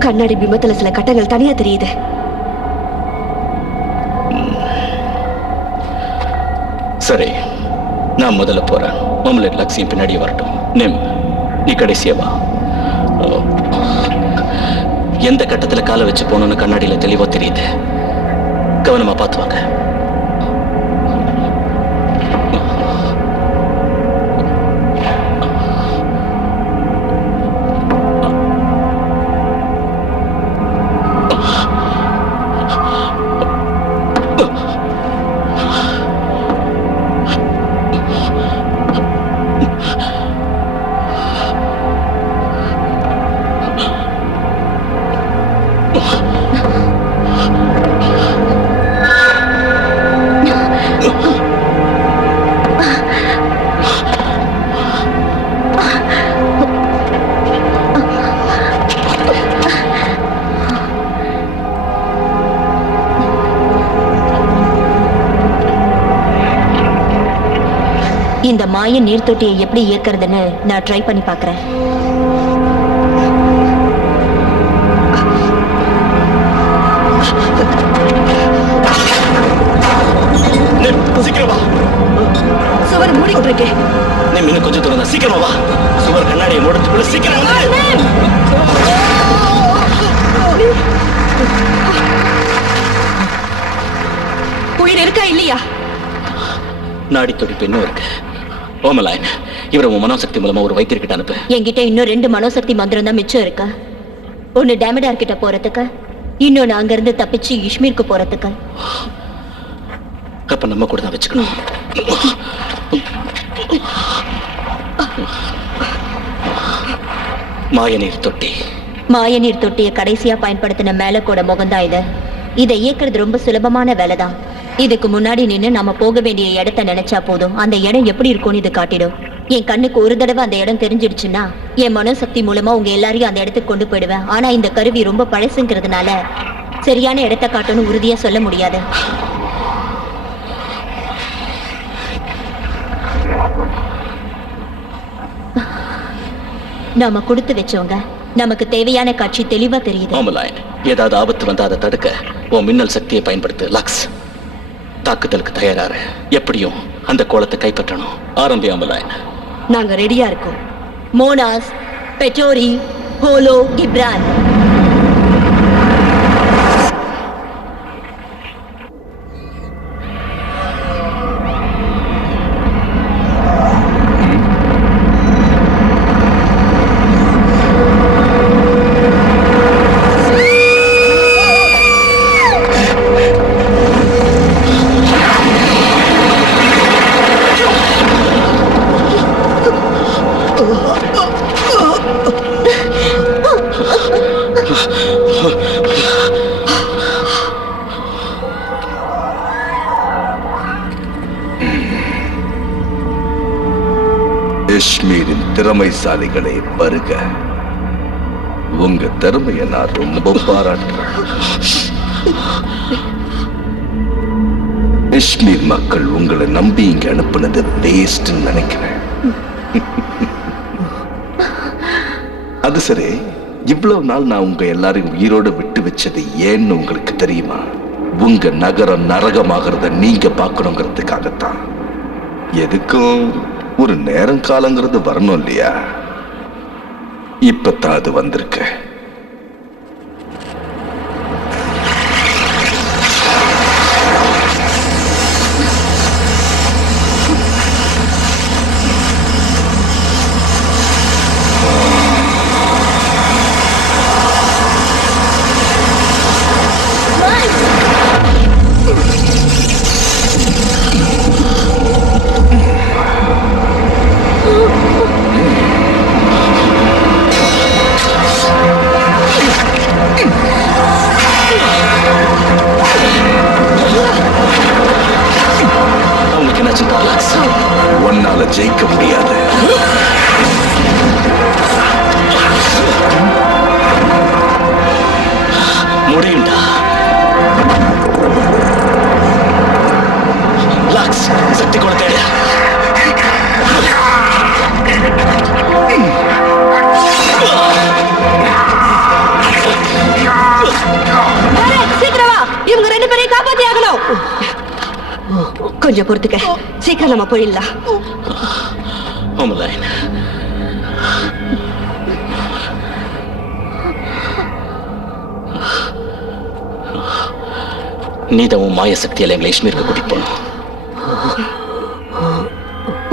கண்ணாடி பிம்பத்துல சில கட்டங்கள் தனியா தெரியுது. சரி, நான் முதல்ல போறேன். மாமலர் லக்ஷ்மி பின்னாடி வரட்டும். நேம், நீ கடைசியா வா. எந்த கட்டத்துல காலை வச்சு போகணும்னு கண்ணாடியில தெளிவா தெரியுது. கவனமா பார்த்து வாங்க. இந்த மாய நீர் தொட்டியை எப்படி இயக்கிறதுன்னு நான் ட்ரை பண்ணி பார்க்கறேன். சீக்கிரம் வா. சுவர் மூடிட்டு இருக்கேன். நேம், இன்னும் கொஞ்சம் தூரம் தான். சீக்கிரமா வா. சுவர் கண்ணாடியை மூடுறதுக்குள்ள சீக்கிரம் வந்து. உயிர் இருக்கா இல்லையா? நாடி துடிப்பு இன்னும் இருக்கு. ஓமலாயன், இவரை உன் மனோசக்தி மூலமா ஒரு வைத்தியர்கிட்ட அனுப்பு. என்கிட்ட இன்னும் 2 மனோசக்தி மந்திரம் தான் மிச்சம் இருக்கு. ஒன்னு டேமடார் கிட்ட போறதுக்கு, இன்னொன்னு அங்க இருந்து தப்பிச்சு இஷ்மீருக்கு போறதுக்கு. அப்ப நம்ம கூட தான் வச்சுக்கணும். மாயநீர் தொட்டி. மாயநீர் தொட்டியை கடைசியா பயன்படுத்தின மேலக்கோட முகம்தான் இது. இதை இயக்குறது ரொம்ப சுலபமான வேலைதான். இதுக்கு முன்னாடி நின்னு நம்ம போக வேண்டிய இடத்த நினைச்சா போதும். அந்த இடம் எப்படி இருக்கும்னு இது காட்டிடும். என் கண்ணுக்கு ஒரு தடவை அந்த இடம் தெரிஞ்சிடுச்சுன்னா என் மனோசக்தி மூலமா உங்க எல்லாரையும் அந்த இடத்துக்கு கொண்டு போயிடுவேன். ஆனா இந்த கருவி ரொம்ப பழசுங்கிறதுனால சரியான இடத்தை காட்டணும்னு உறுதியா சொல்ல முடியாது. நாம கொடுத்து வச்சவங்க நமக்கு தேவையான காட்சி தெளிவா தெரியுது. ஓமலாயன், ஏதாவது ஆபத்து வந்தா அதை தடுக்க உன் மின்னல் சக்தியை பயன்படுத்து. லக்ஸ், தாக்குதலுக்கு தயாராரு. எப்படியும் அந்த கோலத்தை கைப்பற்றணும். ஆரம்பி ஓமலாயன். நாங்க ரெடியா இருக்கோம். மோனாஸ், பெட்டோரி, ஹோலோ, கிப்ரான். இஷ்மீரின் திறமைசாலிகளை வருக. உங்க திறமையை நான் ரொம்ப பாராட்டுறேன். இஷ்மீர் மக்கள் உங்களை நம்பி இங்க அனுப்புனது வேஸ்ட்னு நினைக்கிறேன். அது சரி, இவ்வளவு நாள் நான் உங்க எல்லாரையும் உயிரோட விட்டு வச்சது ஏன்னு உங்களுக்கு தெரியுமா? உங்க நகரம் நரகமாகிறத நீங்க பார்க்கணுங்கிறதுக்காகத்தான். எதுக்கும் ஒரு நேரம் காலங்கிறது வரணும் இல்லையா? இப்பதான் அது வந்திருக்கு. என்னாச்சு லாக்ஸ்? உன்னால ஜெயிக்க முடியாது. முடியும்டா. லாக்ஸ், சக்தி கோல தேடு. சீக்கிரம் வா, இவங்க 2 பேரையும் காப்பாத்தி ஆகணும். கொஞ்சம் பொறுத்துக்க, சீக்கிரம் நம்ம போயிடலாம். ஓமலைன், நீதான் உன் மாய சக்தியால எங்களை இஷ்மீருக்கு கூட்டிட்டு போகணும்.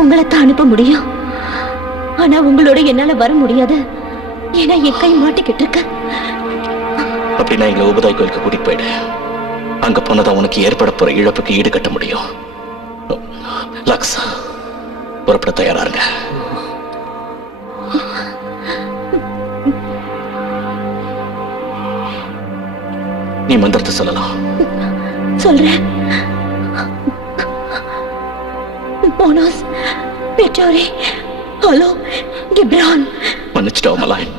உங்களை தான் அனுப்ப முடியும், ஆனா உங்களோட என்னால வர முடியாது. ஏன்னா என் கை மாட்டிக்கிட்டு இருக்கு. அப்படின்னா எங்களை உபதாய் கோயிலுக்கு கூட்டிட்டு போயிடு. அங்க போனதான் உனக்கு ஏற்பட போற இழப்புக்கு ஈடு கட்ட முடியும். லக்ஸ், புறப்பட தயாரா இருங்க. நீ மந்திரத்தை சொல்லலாம். சொல்றேன். மோனோஸ், பெட்டோரி, ஹலோ, கிப்ரான். மன்னிச்சிட்டா ஓமலைன்.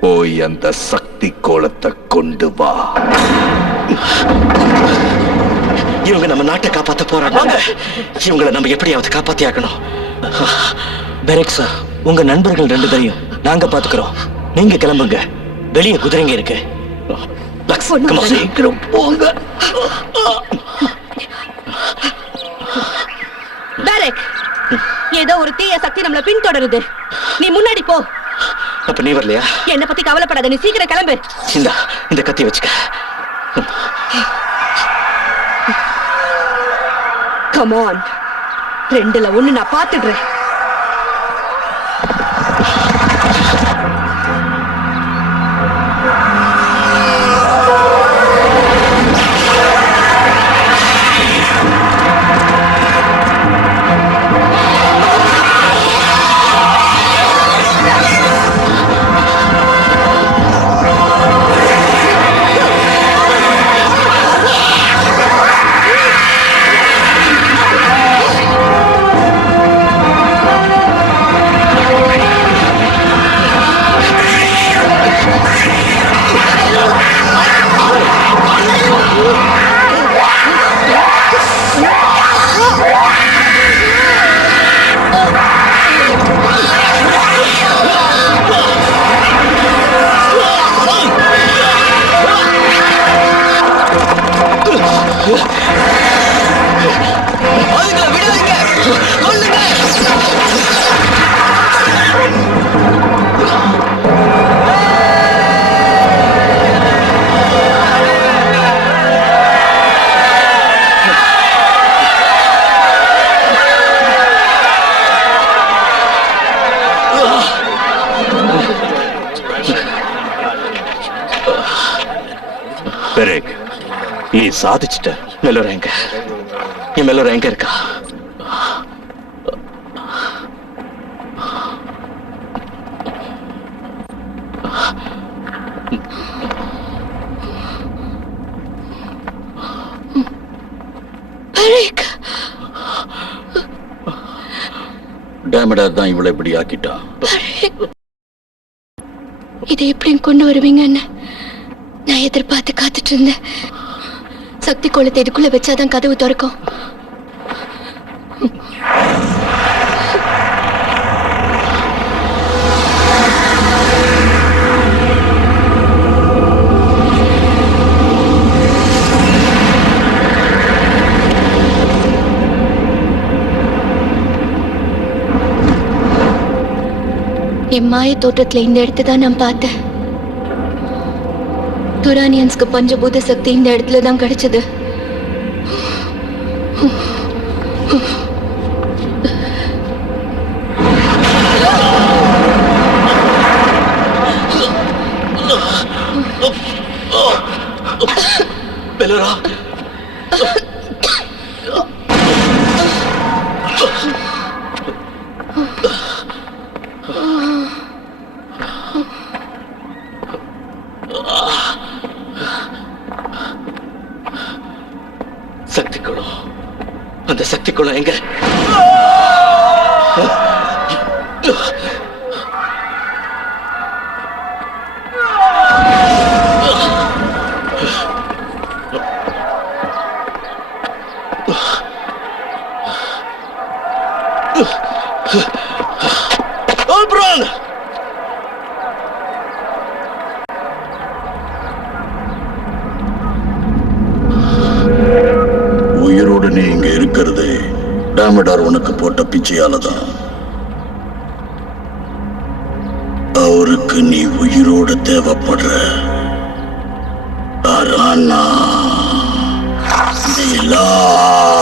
போய் அந்த சக்தி கோலத்தை கொண்டு வா. இவங்க நம்ம நாட்டை காப்பாத்த போறாங்க. இவங்களை நம்ம எப்படியாவது காப்பாத்தி ஆக்கணும். பெரெக் சார், உங்க நண்பர்கள் 2 பேரையும் நாங்க பாத்துக்கிறோம். நீங்க கிளம்புங்க. வெளியே குதிரைங்க இருக்கு. Lux, come on. சீக்கிரம் போங்க. பெரெக், ஏதோ ஒரு தீய சக்தி நம்மள பின்தொடருது. நீ முன்னாடி போ. அப்ப நீ வரலையா? என்ன பத்தி கவலைப்படாத, நீ சீக்கிரம் கிளம்பு. இந்த கத்தி வச்சுக்க. கம் ஆன், 2ல 1 நான் பாத்துடுறேன். பெரேக், நீ சாதிச்சிட்ட. மெல்லோரா எங்க? என் மெல்லோரா எங்க இருக்கா? டேமடர் தான் இவ்வளவு இப்படி ஆக்கிட்டான். இதை எப்படியும் கொண்டு வருவீங்கன்னு நான் எதிர்பார்த்து காத்துட்டு இருந்தேன். சக்தி கோலத்தை இதுக்குள்ள வச்சாதான் கதவு திறக்கும். என் மாய தோற்றத்துல இந்த இடத்தை தான் நான் பார்த்தேன். துரானியன்ஸ்க்கு பஞ்சபூத சக்தி இந்த இடத்துல தான் கிடைச்சது. பெலரா, சக்தி குளம், அந்த சக்தி குளம் எங்க? Oberon! உயிரோடு நீ இங்க இருக்கிறது டேமடார் உனக்கு போட்ட பிச்சையாலதான். அவருக்கு நீ உயிரோட தேவைப்படுற. அரானா நிலாய்.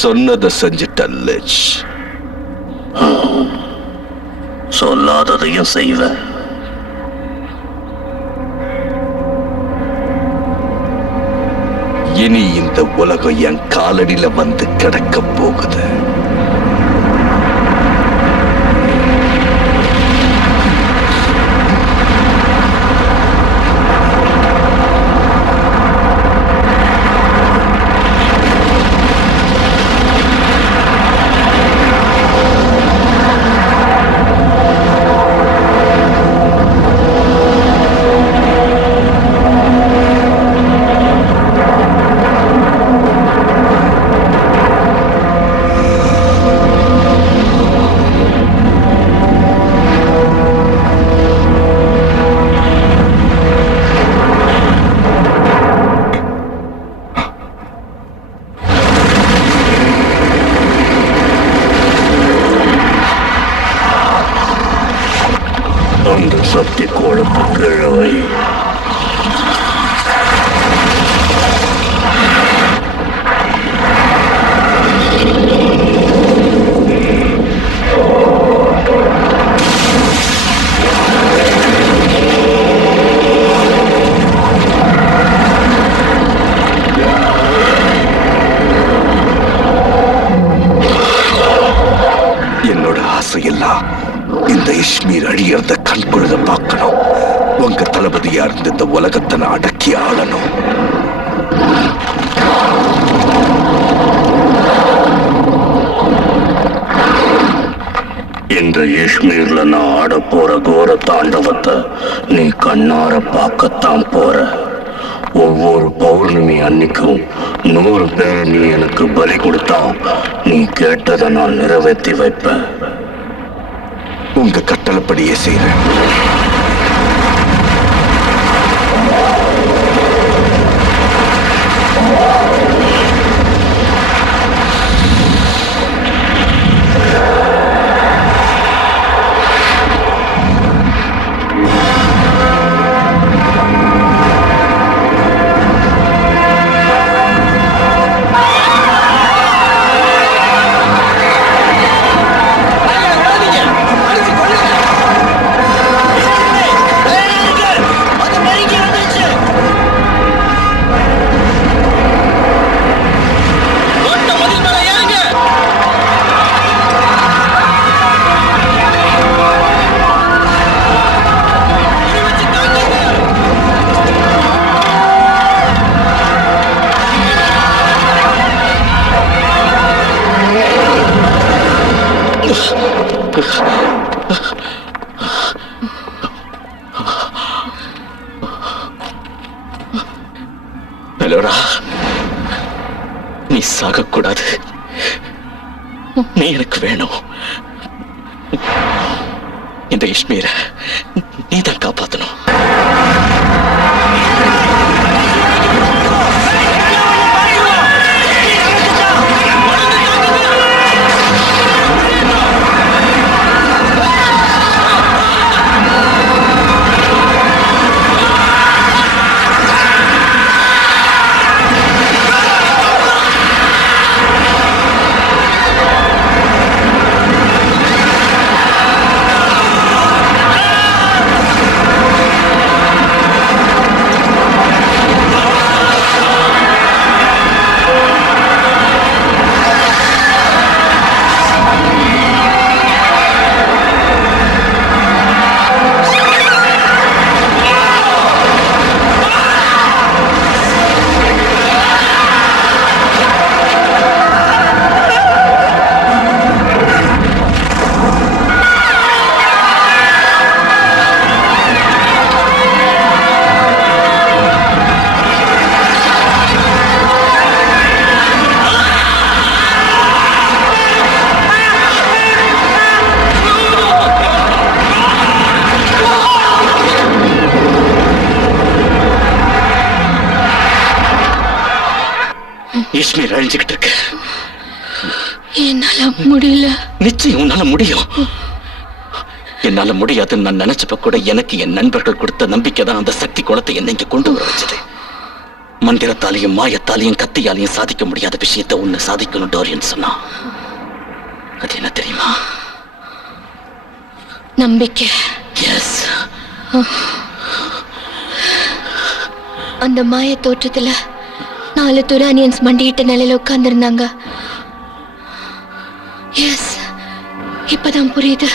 சொன்னதை செஞ்சிட்ட லிச். சொல்லாததையும் செய்வேன். இனி இந்த உலகம் என் காலடியில வந்து கிடக்க போகுது. அந்த சக்தி கோலத்து கிழவை என்னோட ஆசையெல்லாம் இந்த இஷ்மீர் அழியறத கண்குழுத பார்க்கணும். உங்க தளபதியா இருந்து இந்த உலகத்தை நான் அடக்கி ஆளணும். இந்த இஷ்மீர்ல நான் ஆட போற கோர தாண்டவத்தை நீ கண்ணார பார்க்கத்தான் போற. ஒவ்வொரு பௌர்ணமி அன்னைக்கும் 100 பேரை நீ எனக்கு பலி கொடுத்தா நீ கேட்டதை நான் நிறைவேற்றி வைப்பேன். உங்க கட்டளைப்படியே செய்றேன். மெலோரா, நீ சாகக்கூடாது. நீ எனக்கு வேணும். இந்த இஷ்மீரை நீ தான் காப்பாத்தணும். இஷ்மீர் அழிஞ்சுக்கிட்டு இருக்கு. என்னால முடியல. நிச்சயம் உன்னால முடியும். என்னால முடியாதுன்னு நான் நினைச்சப்ப கூட எனக்கு என் நண்பர்கள் கொடுத்த நம்பிக்கை தான் அந்த சக்தி குளத்தை என்னை இங்க கொண்டு வர வச்சது. மந்திரத்தாலையும் மாயத்தாலையும் கத்தியாலையும் சாதிக்க முடியாத விஷயத்தை ஒண்ணு சாதிக்கணும் டோரியன் சொன்னா. அது என்ன தெரியுமா? நம்பிக்கை. எஸ். அந்த மாய தோற்றத்துல 4 துரானியன்ஸ் மண்டியிட்ட நிலையில உட்கார்ந்துருந்தாங்க. எஸ், இப்பதான் புரியுது.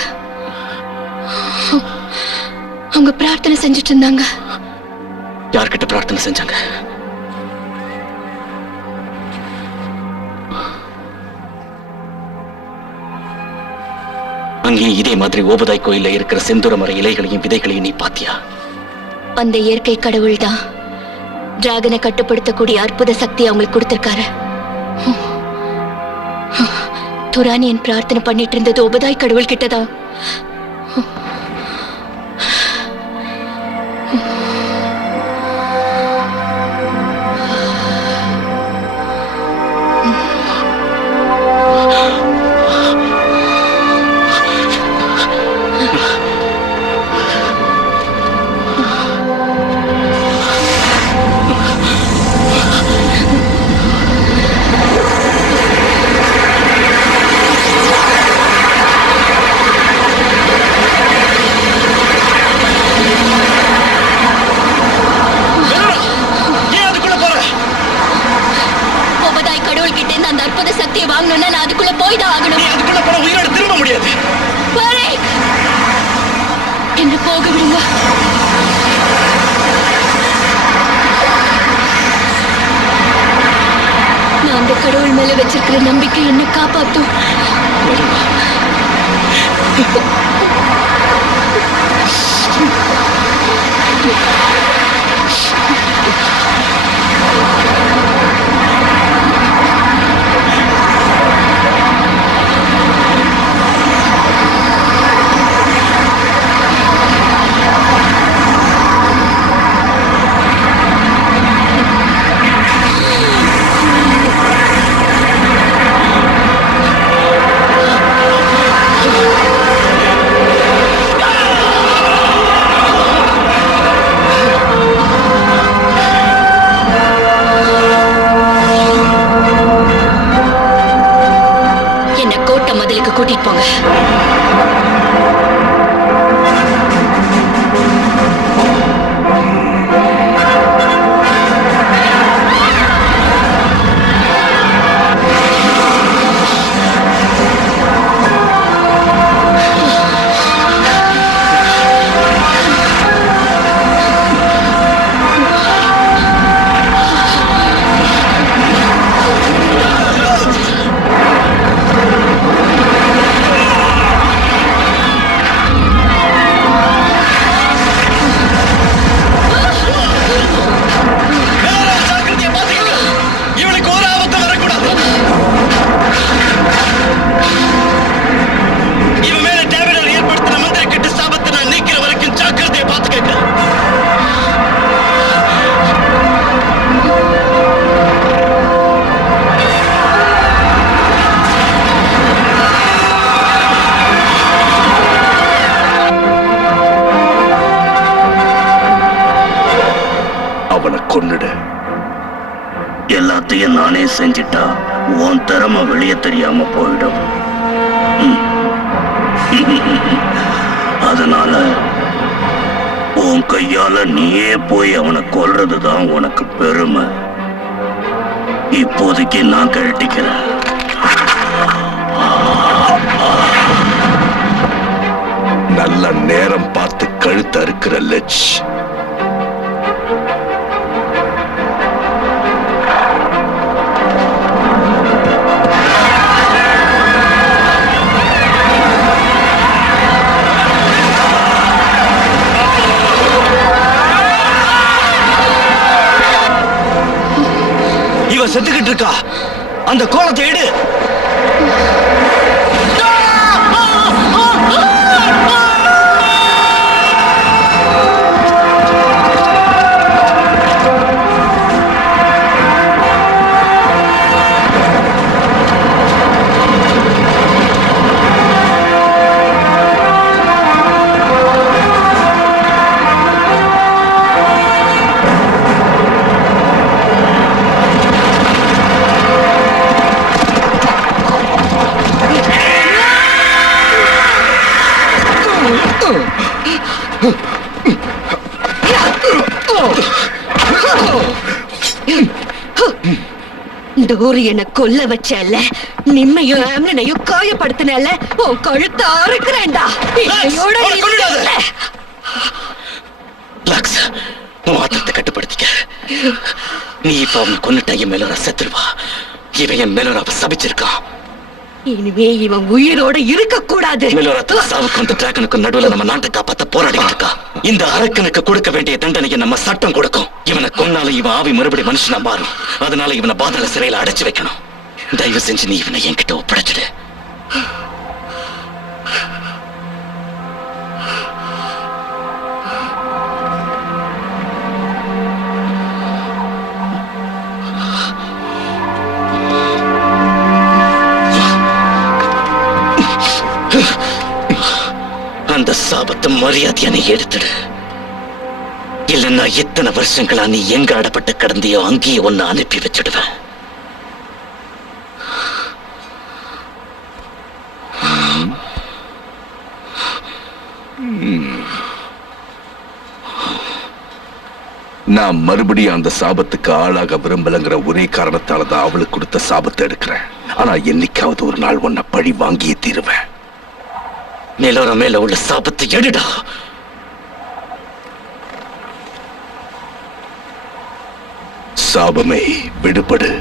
அவங்க பிரார்த்தனை செஞ்சுட்டு இருந்தாங்க. யார்கிட்ட பிரார்த்தனை செஞ்சாங்க? அங்கேயும் இதே மாதிரி ஓபதாய் கோயில்ல இருக்கிற செந்துர மர இலைகளையும் விதைகளையும் நீ பாத்தியா? அந்த இயற்கை கடவுள் தான் டிராகனை கட்டுப்படுத்தக்கூடிய அற்புத சக்தி அவங்களுக்கு கொடுத்திருக்காரு. துரானியன் பிரார்த்தனை பண்ணிட்டு இருந்தது உபதாய் கடவுள் கிட்டதான். அந்த அற்புத சக்தியை வாங்கணும்னா நான் அதுக்குள்ள போய் தான் ஆகணும். அதுக்குள்ள போன உயிரோட திரும்ப முடியாது. என்ன போக விடுங்க. நான் அந்த கடவுள் மேல வச்சிருக்கிற நம்பிக்கை என்ன காப்பாத்தும். கூட்டிட்டு போங்க. கொன்னுடு. எல்லாத்தையும் நானே செஞ்சிட்டா உன் திறமை வெளியே தெரியாம போயிடும். அதனால உன் கையால நீயே போய் அவனை கொல்றதுதான் உனக்கு பெருமை. இப்போதைக்கு நான் கழட்டிக்கிறேன். நல்ல நேரம் பார்த்து கழுத்து அறுக்கிற லெச். இவ செத்துக்கிட்டு இருக்கா. அந்த கோலத்தை எடு. டோரி என்ன கொல்ல வச்சல, நிம்மையும் ஆம்லனையும் காயப்படுத்தினல, உன் கழுத்தை அறுக்கிறேன்டா. இன்னையோட லாக்ஸ், உன் ஆத்திரத்தை கட்டுப்படுத்திக்க. நீ இப்ப அவனை கொன்னுட்ட, என் மேலோரா செத்துருவா. இவன் என் மேலோராவை சபிச்சிருக்கான். இனிமே இவன் உயிரோட இருக்க கூடாது. மேலோரத்துல சாவுக்கும் அந்த டிராகனுக்கும் நடுவுல நம்ம நாட்டை காப்பாத்த போராடிட்டு இருக்கா. இந்த அரக்கனுக்கு கொடுக்க வேண்டிய தண்டனையை நம்ம சட்டம் கொடுக்கும். இவனை கொன்னால இவன் ஆவி மறுபடி மனுஷனா மாறும். அதனால இவனை பாதாள சிறையில அடைச்சு வைக்கணும். தயவு செஞ்சு நீ இவனை என்கிட்ட ஒப்படைச்சிடு. அந்த சாபத்தை மரியாதையா நீ எடுத்துடு. இல்லைன்னா எத்தனை வருஷங்களா நீ எங்க அடப்பட்டு கிடந்தியோ அங்கேயே ஒன்னு அனுப்பி வச்சிடுவேன். நான் மறுபடியும் அந்த சாபத்துக்கு ஆளாக விரும்பலங்கிற ஒரே காரணத்தாலதான் அவளுக்கு கொடுத்த சாபத்தை எடுக்கிறேன். ஆனா என்னைக்காவது ஒரு நாள் உன்னை பழி வாங்கியே தீருவேன். மேலோர மேல உள்ள சாபத்தை எடுடா. சாபமே விடுபடு.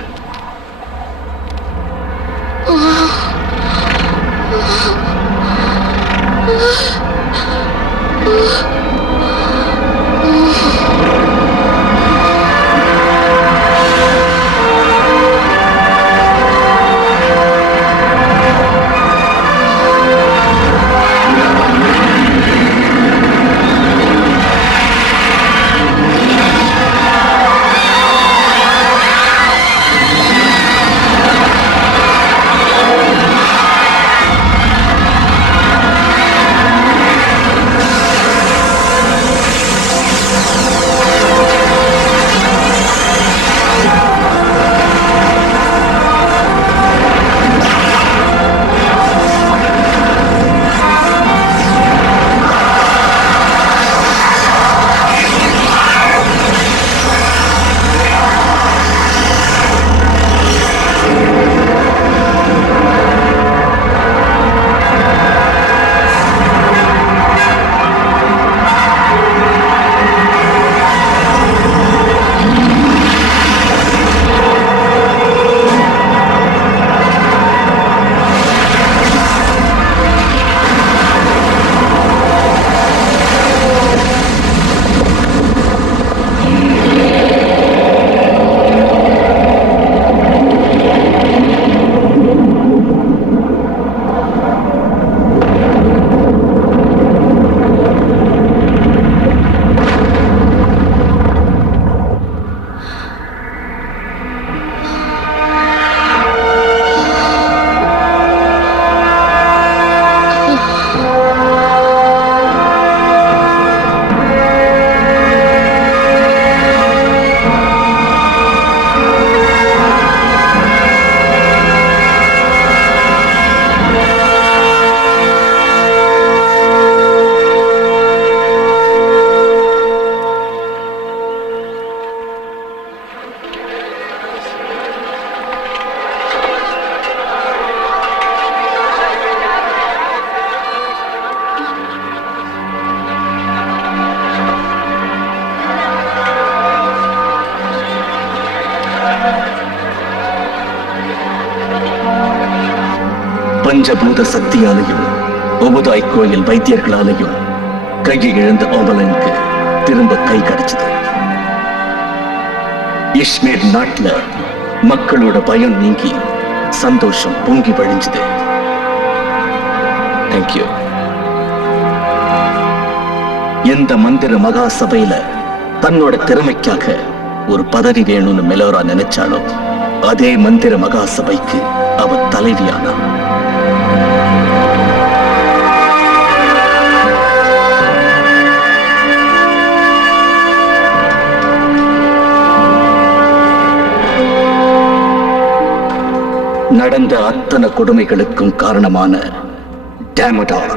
பஞ்சபூத சக்தியாலையும் ஒபுதாய் கோயில் வைத்தியர்களாலையும் கையை இழந்த ஓமலனுக்கு திரும்ப கை கிடைச்சது. இஸ்மேல் நாட்டுல மக்களோட பயம் நீங்கி சந்தோஷம் பொங்கி வழிஞ்சது. தேங்க்யூ. எந்த மந்திர மகா சபையில தன்னோட திறமைக்காக ஒரு பதவி வேணும்னு மெலோரா நினைச்சாலும் அதே மந்திர மகா சபைக்கு அவ தலைவியானா. நடந்த அத்தனை கொடுமைகளுக்கும் காரணமான டேமடார்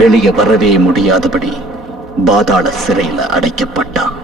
வெளியே வரவே முடியாதபடி பாதாள சிறையில அடைக்கப்பட்டான்.